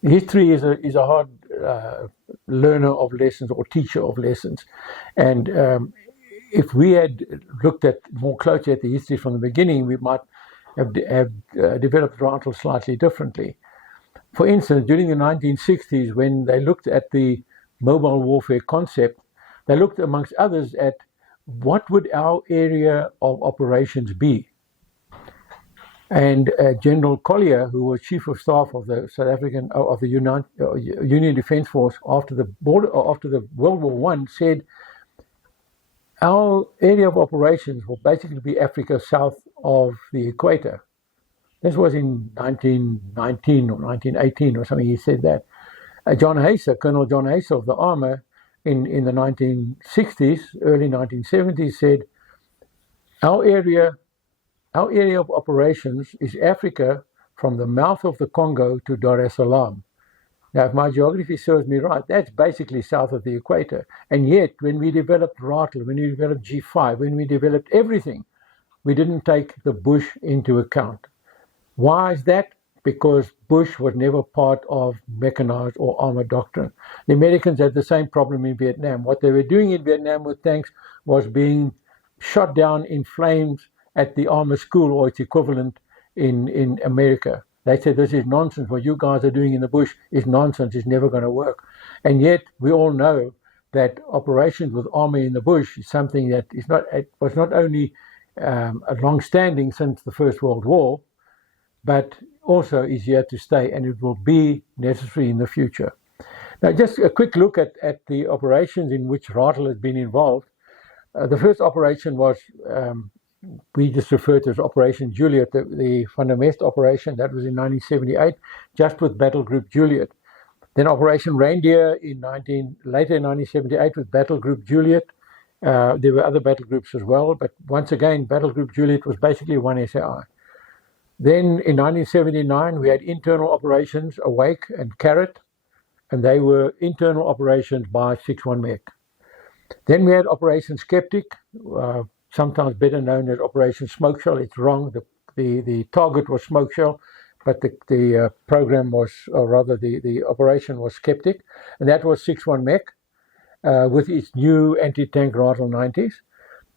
history is a hard learner of lessons or teacher of lessons, and if we had looked at more closely at the history from the beginning, we might have developed Ratel slightly differently. For instance, during the 1960s, when they looked at the mobile warfare concept, they looked, amongst others, at what would our area of operations be. And General Collier, who was Chief of Staff of the South African of the Union Defence Force after the World War I, said our area of operations will basically be Africa south of the equator. This was in 1919 or 1918 or something. He said that. Colonel John Hayser of the Armour, in the 1960s, early 1970s, said our area of operations is Africa from the mouth of the Congo to Dar es Salaam. Now, if my geography serves me right, that's basically south of the equator. And yet, when we developed Ratel, when we developed G5, when we developed everything, we didn't take the bush into account. Why is that? Because bush was never part of mechanized or armored doctrine. The Americans had the same problem in Vietnam. What they were doing in Vietnam with tanks was being shot down in flames at the armor school, or its equivalent in America. They said, this is nonsense. What you guys are doing in the bush is nonsense. It's never going to work. And yet we all know that operations with army in the bush is something that was not only a long-standing since the First World War, but also is here to stay, and it will be necessary in the future. Now, just a quick look at the operations in which Ratel has been involved. The first operation was, we just refer to as Operation Juliet, the Fundamest operation. That was in 1978, just with Battle Group Juliet. Then Operation Reindeer later in 1978 with Battle Group Juliet. There were other battle groups as well, but once again, Battle Group Juliet was basically one SAI. Then in 1979, we had internal operations Awake and Carrot, and they were internal operations by 61 Mech. Then we had Operation Skeptic, sometimes better known as Operation Smokeshell. It's wrong. The target was Smokeshell, but the program was, or rather the operation was Skeptic, and that was 61 Mech with its new anti-tank Ratel 90s.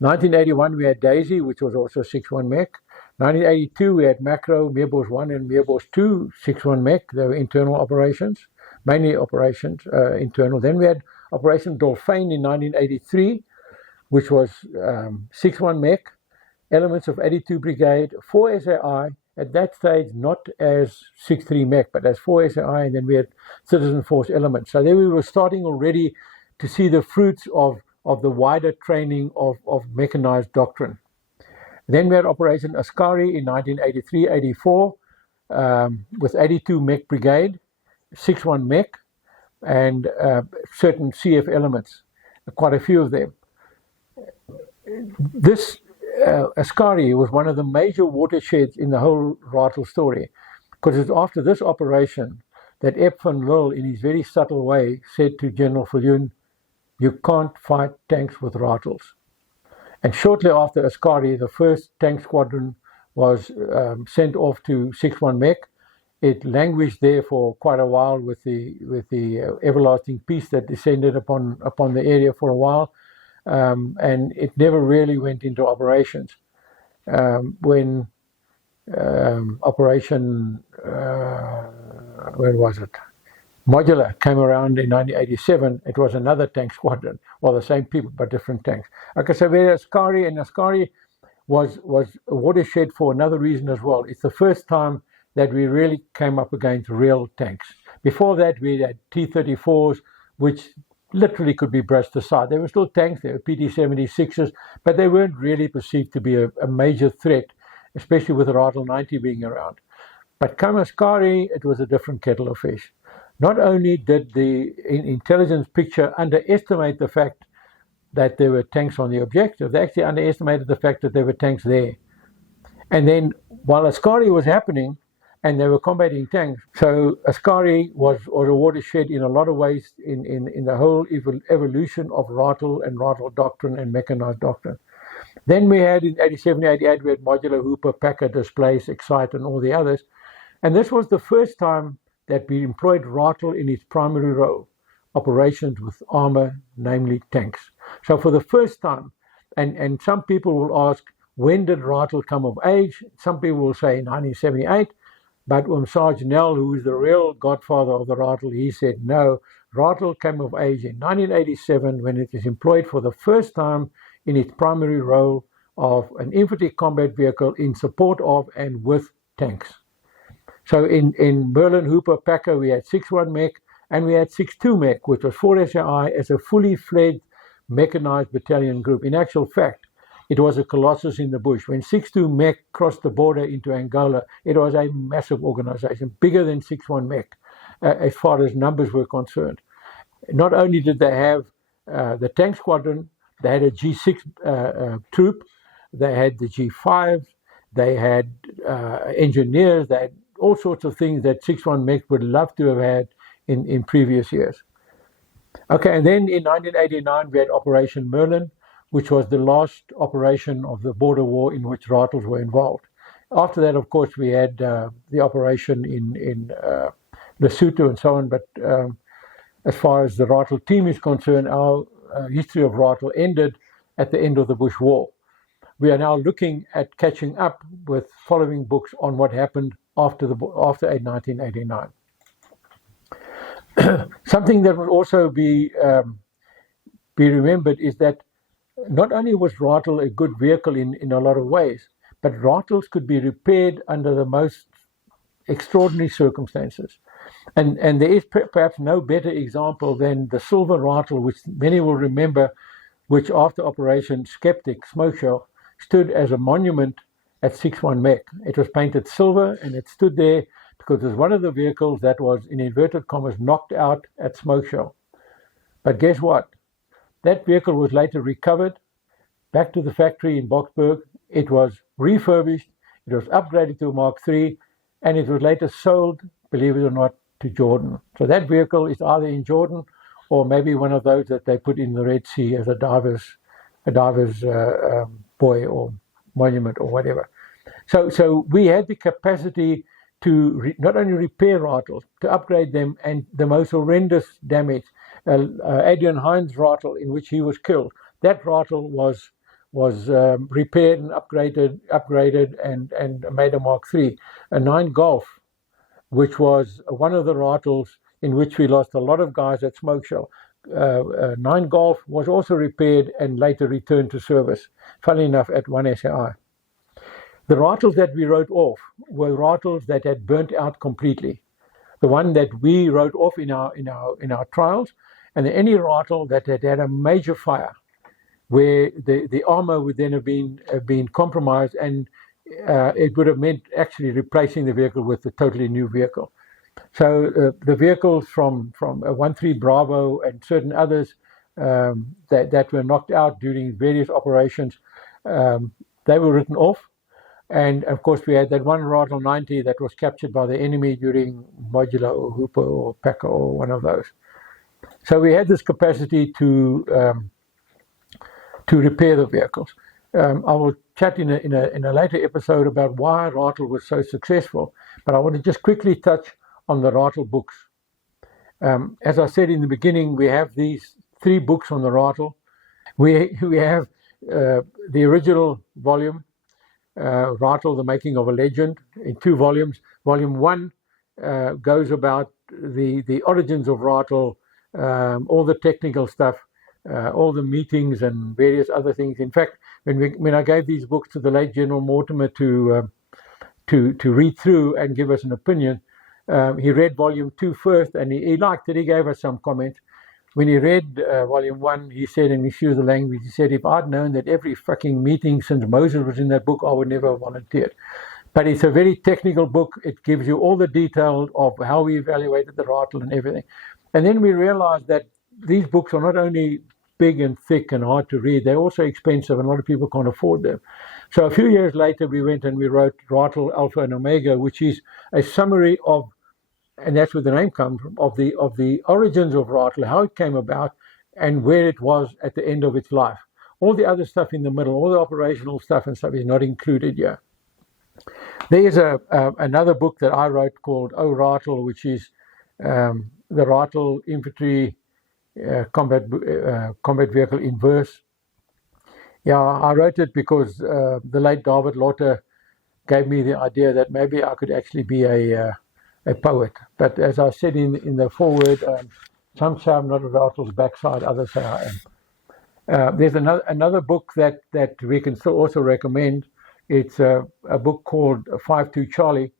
1981, we had Daisy, which was also 61 Mech. 1982, we had Macro, Meerbos 1 and Meerbos 2, 61 Mech. They were internal operations. mainly operations, internal. Then we had Operation Dolphin in 1983, which was 6-1 Mech, elements of 82 Brigade, 4 SAI, at that stage not as 6-3 Mech, but as 4 SAI, and then we had citizen force elements. So then we were starting already to see the fruits of the wider training of mechanized doctrine. Then we had Operation Askari in 1983-84 with 82 Mech Brigade, 6-1 Mech, and certain CF elements, quite a few of them. This Askari was one of the major watersheds in the whole Ratel story, because it's after this operation that Ep van Lille, in his very subtle way, said to General Viljoen, "You can't fight tanks with Ratels." And shortly after Askari, the first tank squadron was sent off to 6-1 Mech. It languished there for quite a while with the everlasting peace that descended upon the area for a while, and it never really went into operations. When Operation where was it? Modular came around in 1987. It was another tank squadron, well, the same people but different tanks. Okay, so we had Askari, and Askari was a watershed for another reason as well. It's the first time that we really came up against real tanks. Before that, we had T-34s, which literally could be brushed aside. They were still tanks, they were PT-76s, but they weren't really perceived to be a major threat, especially with the Ratel 90 being around. But come Askari, it was a different kettle of fish. Not only did the intelligence picture underestimate the fact that there were tanks on the objective, they actually underestimated the fact that there were tanks there. And then while Askari was happening, and they were combating tanks, so Askari was a watershed in a lot of ways in the whole evolution of Ratel and Ratel doctrine and mechanized doctrine. Then we had in 87, 88, we had Modular, Hooper, Packer, Displace, Excite, and all the others. And this was the first time that we employed Ratel in its primary role, operations with armor, namely tanks. So for the first time, and some people will ask, when did Ratel come of age? Some people will say 1978, but Sarge Nell, who is the real godfather of the Ratel, he said no, Ratel came of age in 1987 when it is employed for the first time in its primary role of an infantry combat vehicle in support of and with tanks. So in Merlin, Hooper, Packer, we had 6-1 Mech, and we had 6-2 Mech, which was 4 SAI as a fully fledged mechanized battalion group. In actual fact, it was a colossus in the bush. When 6-2 Mech crossed the border into Angola, it was a massive organization, bigger than 6-1 Mech, as far as numbers were concerned. Not only did they have the tank squadron, they had a G6 troop, they had the G5, they had engineers, they had all sorts of things that 6-1 Mech would love to have had in previous years. Okay, and then in 1989 we had Operation Merlin, which was the last operation of the border war in which Ratels were involved. After that, of course, we had the operation in Lesotho and so on, but as far as the Ratel team is concerned, our history of Ratel ended at the end of the Bush War. We are now looking at catching up with following books on what happened after 1989. Something that will also be remembered is that not only was Ratel a good vehicle in a lot of ways, but Ratels could be repaired under the most extraordinary circumstances. And there is perhaps no better example than the silver Ratel, which many will remember, which after Operation Skeptic, Smoke Show, stood as a monument at 6-1 Mech. It was painted silver, and it stood there because it was one of the vehicles that was, in inverted commas, knocked out at Smoke Show. But guess what? That vehicle was later recovered, back to the factory in Boksburg. It was refurbished, it was upgraded to a Mark III, and it was later sold, believe it or not, to Jordan. So that vehicle is either in Jordan or maybe one of those that they put in the Red Sea as a diver's buoy or monument or whatever. So we had the capacity to not only repair Ratels, to upgrade them, and the most horrendous damage. Adrian Hines' Ratel, in which he was killed, that Ratel was repaired and upgraded and made a Mark III. A 9 Golf, which was one of the Ratels in which we lost a lot of guys at Smoke Shell. 9 Golf was also repaired and later returned to service, funnily enough, at 1 SAI. The Ratels that we wrote off were Ratels that had burnt out completely. The one that we wrote off in our trials, and any Ratel that had had a major fire, where the armor would then have been compromised, and it would have meant actually replacing the vehicle with a totally new vehicle. So the vehicles from 13 Bravo and certain others that were knocked out during various operations, they were written off. And of course, we had that one Ratel 90 that was captured by the enemy during Modular or Hooper or Packer or one of those. So we had this capacity to repair the vehicles. I will chat in a later episode about why Ratel was so successful, but I want to just quickly touch on the Ratel books. As I said in the beginning, we have these 3 books on the Ratel. We have the original volume, Ratel, The Making of a Legend, in 2 volumes. Volume 1 goes about the origins of Ratel, all the technical stuff, all the meetings and various other things. In fact, when I gave these books to the late General Mortimer to read through and give us an opinion, he read volume 2 first, and he liked it. He gave us some comments. When he read volume 1, he said, and he used the language, he said, if I'd known that every fucking meeting since Moses was in that book, I would never have volunteered. But it's a very technical book. It gives you all the detail of how we evaluated the Ratel and everything. And then we realized that these books are not only big and thick and hard to read, they're also expensive, and a lot of people can't afford them. So a few years later, we went and we wrote Ratel Alpha and Omega, which is a summary of, and that's where the name comes from, of the origins of Ratel, how it came about, and where it was at the end of its life. All the other stuff in the middle, all the operational stuff and stuff is not included here. There is another book that I wrote called O Ratel, which is the Ratel Infantry combat vehicle in verse. Yeah, I wrote it because the late David Lotter gave me the idea that maybe I could actually be a poet. But as I said in the foreword, some say I'm not a Ratel's backside, others say I am. There's another book that we can still also recommend. It's a book called 5-2 Charlie.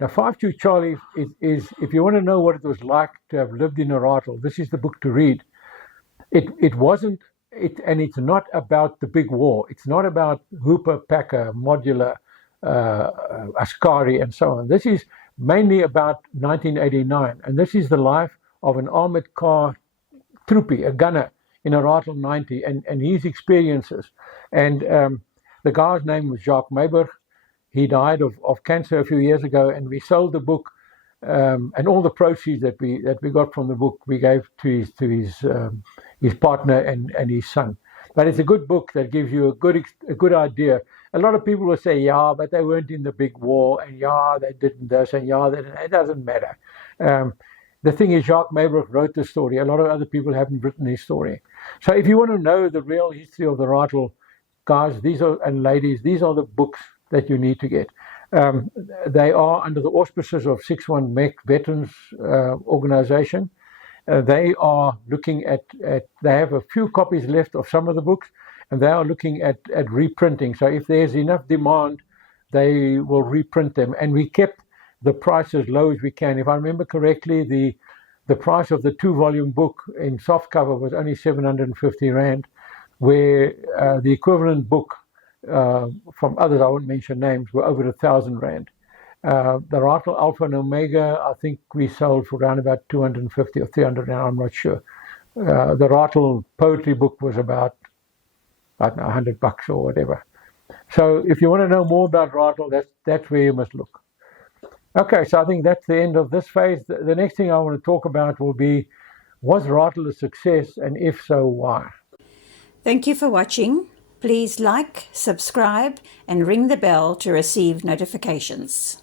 Now, 5-2 Charlie is, if you want to know what it was like to have lived in a Ratel, this is the book to read. It wasn't, and it's not about the big war. It's not about Hooper, Packer, Modular, Ascari, and so on. This is mainly about 1989, and this is the life of an armored car troopie, a gunner in a Ratel 90, and his experiences. And the guy's name was Jacques Meyberg. He died of cancer a few years ago, and we sold the book, and all the proceeds that we got from the book we gave to his partner and his son. But it's a good book that gives you a good idea. A lot of people will say, yeah, but they weren't in the big war, and yeah, they didn't this, and yeah, it doesn't matter. The thing is, Jacques Meyberg wrote the story. A lot of other people haven't written his story. So if you want to know the real history of the Ratel, guys, and ladies, these are the books that you need to get. They are under the auspices of 6-1 Mech Veterans Organization. They are looking at, they have a few copies left of some of the books, and they are looking at reprinting. So if there's enough demand, they will reprint them. And we kept the price as low as we can. If I remember correctly, the price of the 2-volume book in soft cover was only 750 Rand, where the equivalent book from others, I won't mention names, were over 1,000 Rand. The Ratel Alpha and Omega, I think we sold for around about 250 or 300 Rand, I'm not sure. The Ratel poetry book was about, I don't know, $100 or whatever. So if you want to know more about Ratel, that's where you must look. Okay, so I think that's the end of this phase. The next thing I want to talk about will be, was Ratel a success, and if so, why? Thank you for watching. Please like, subscribe, and ring the bell to receive notifications.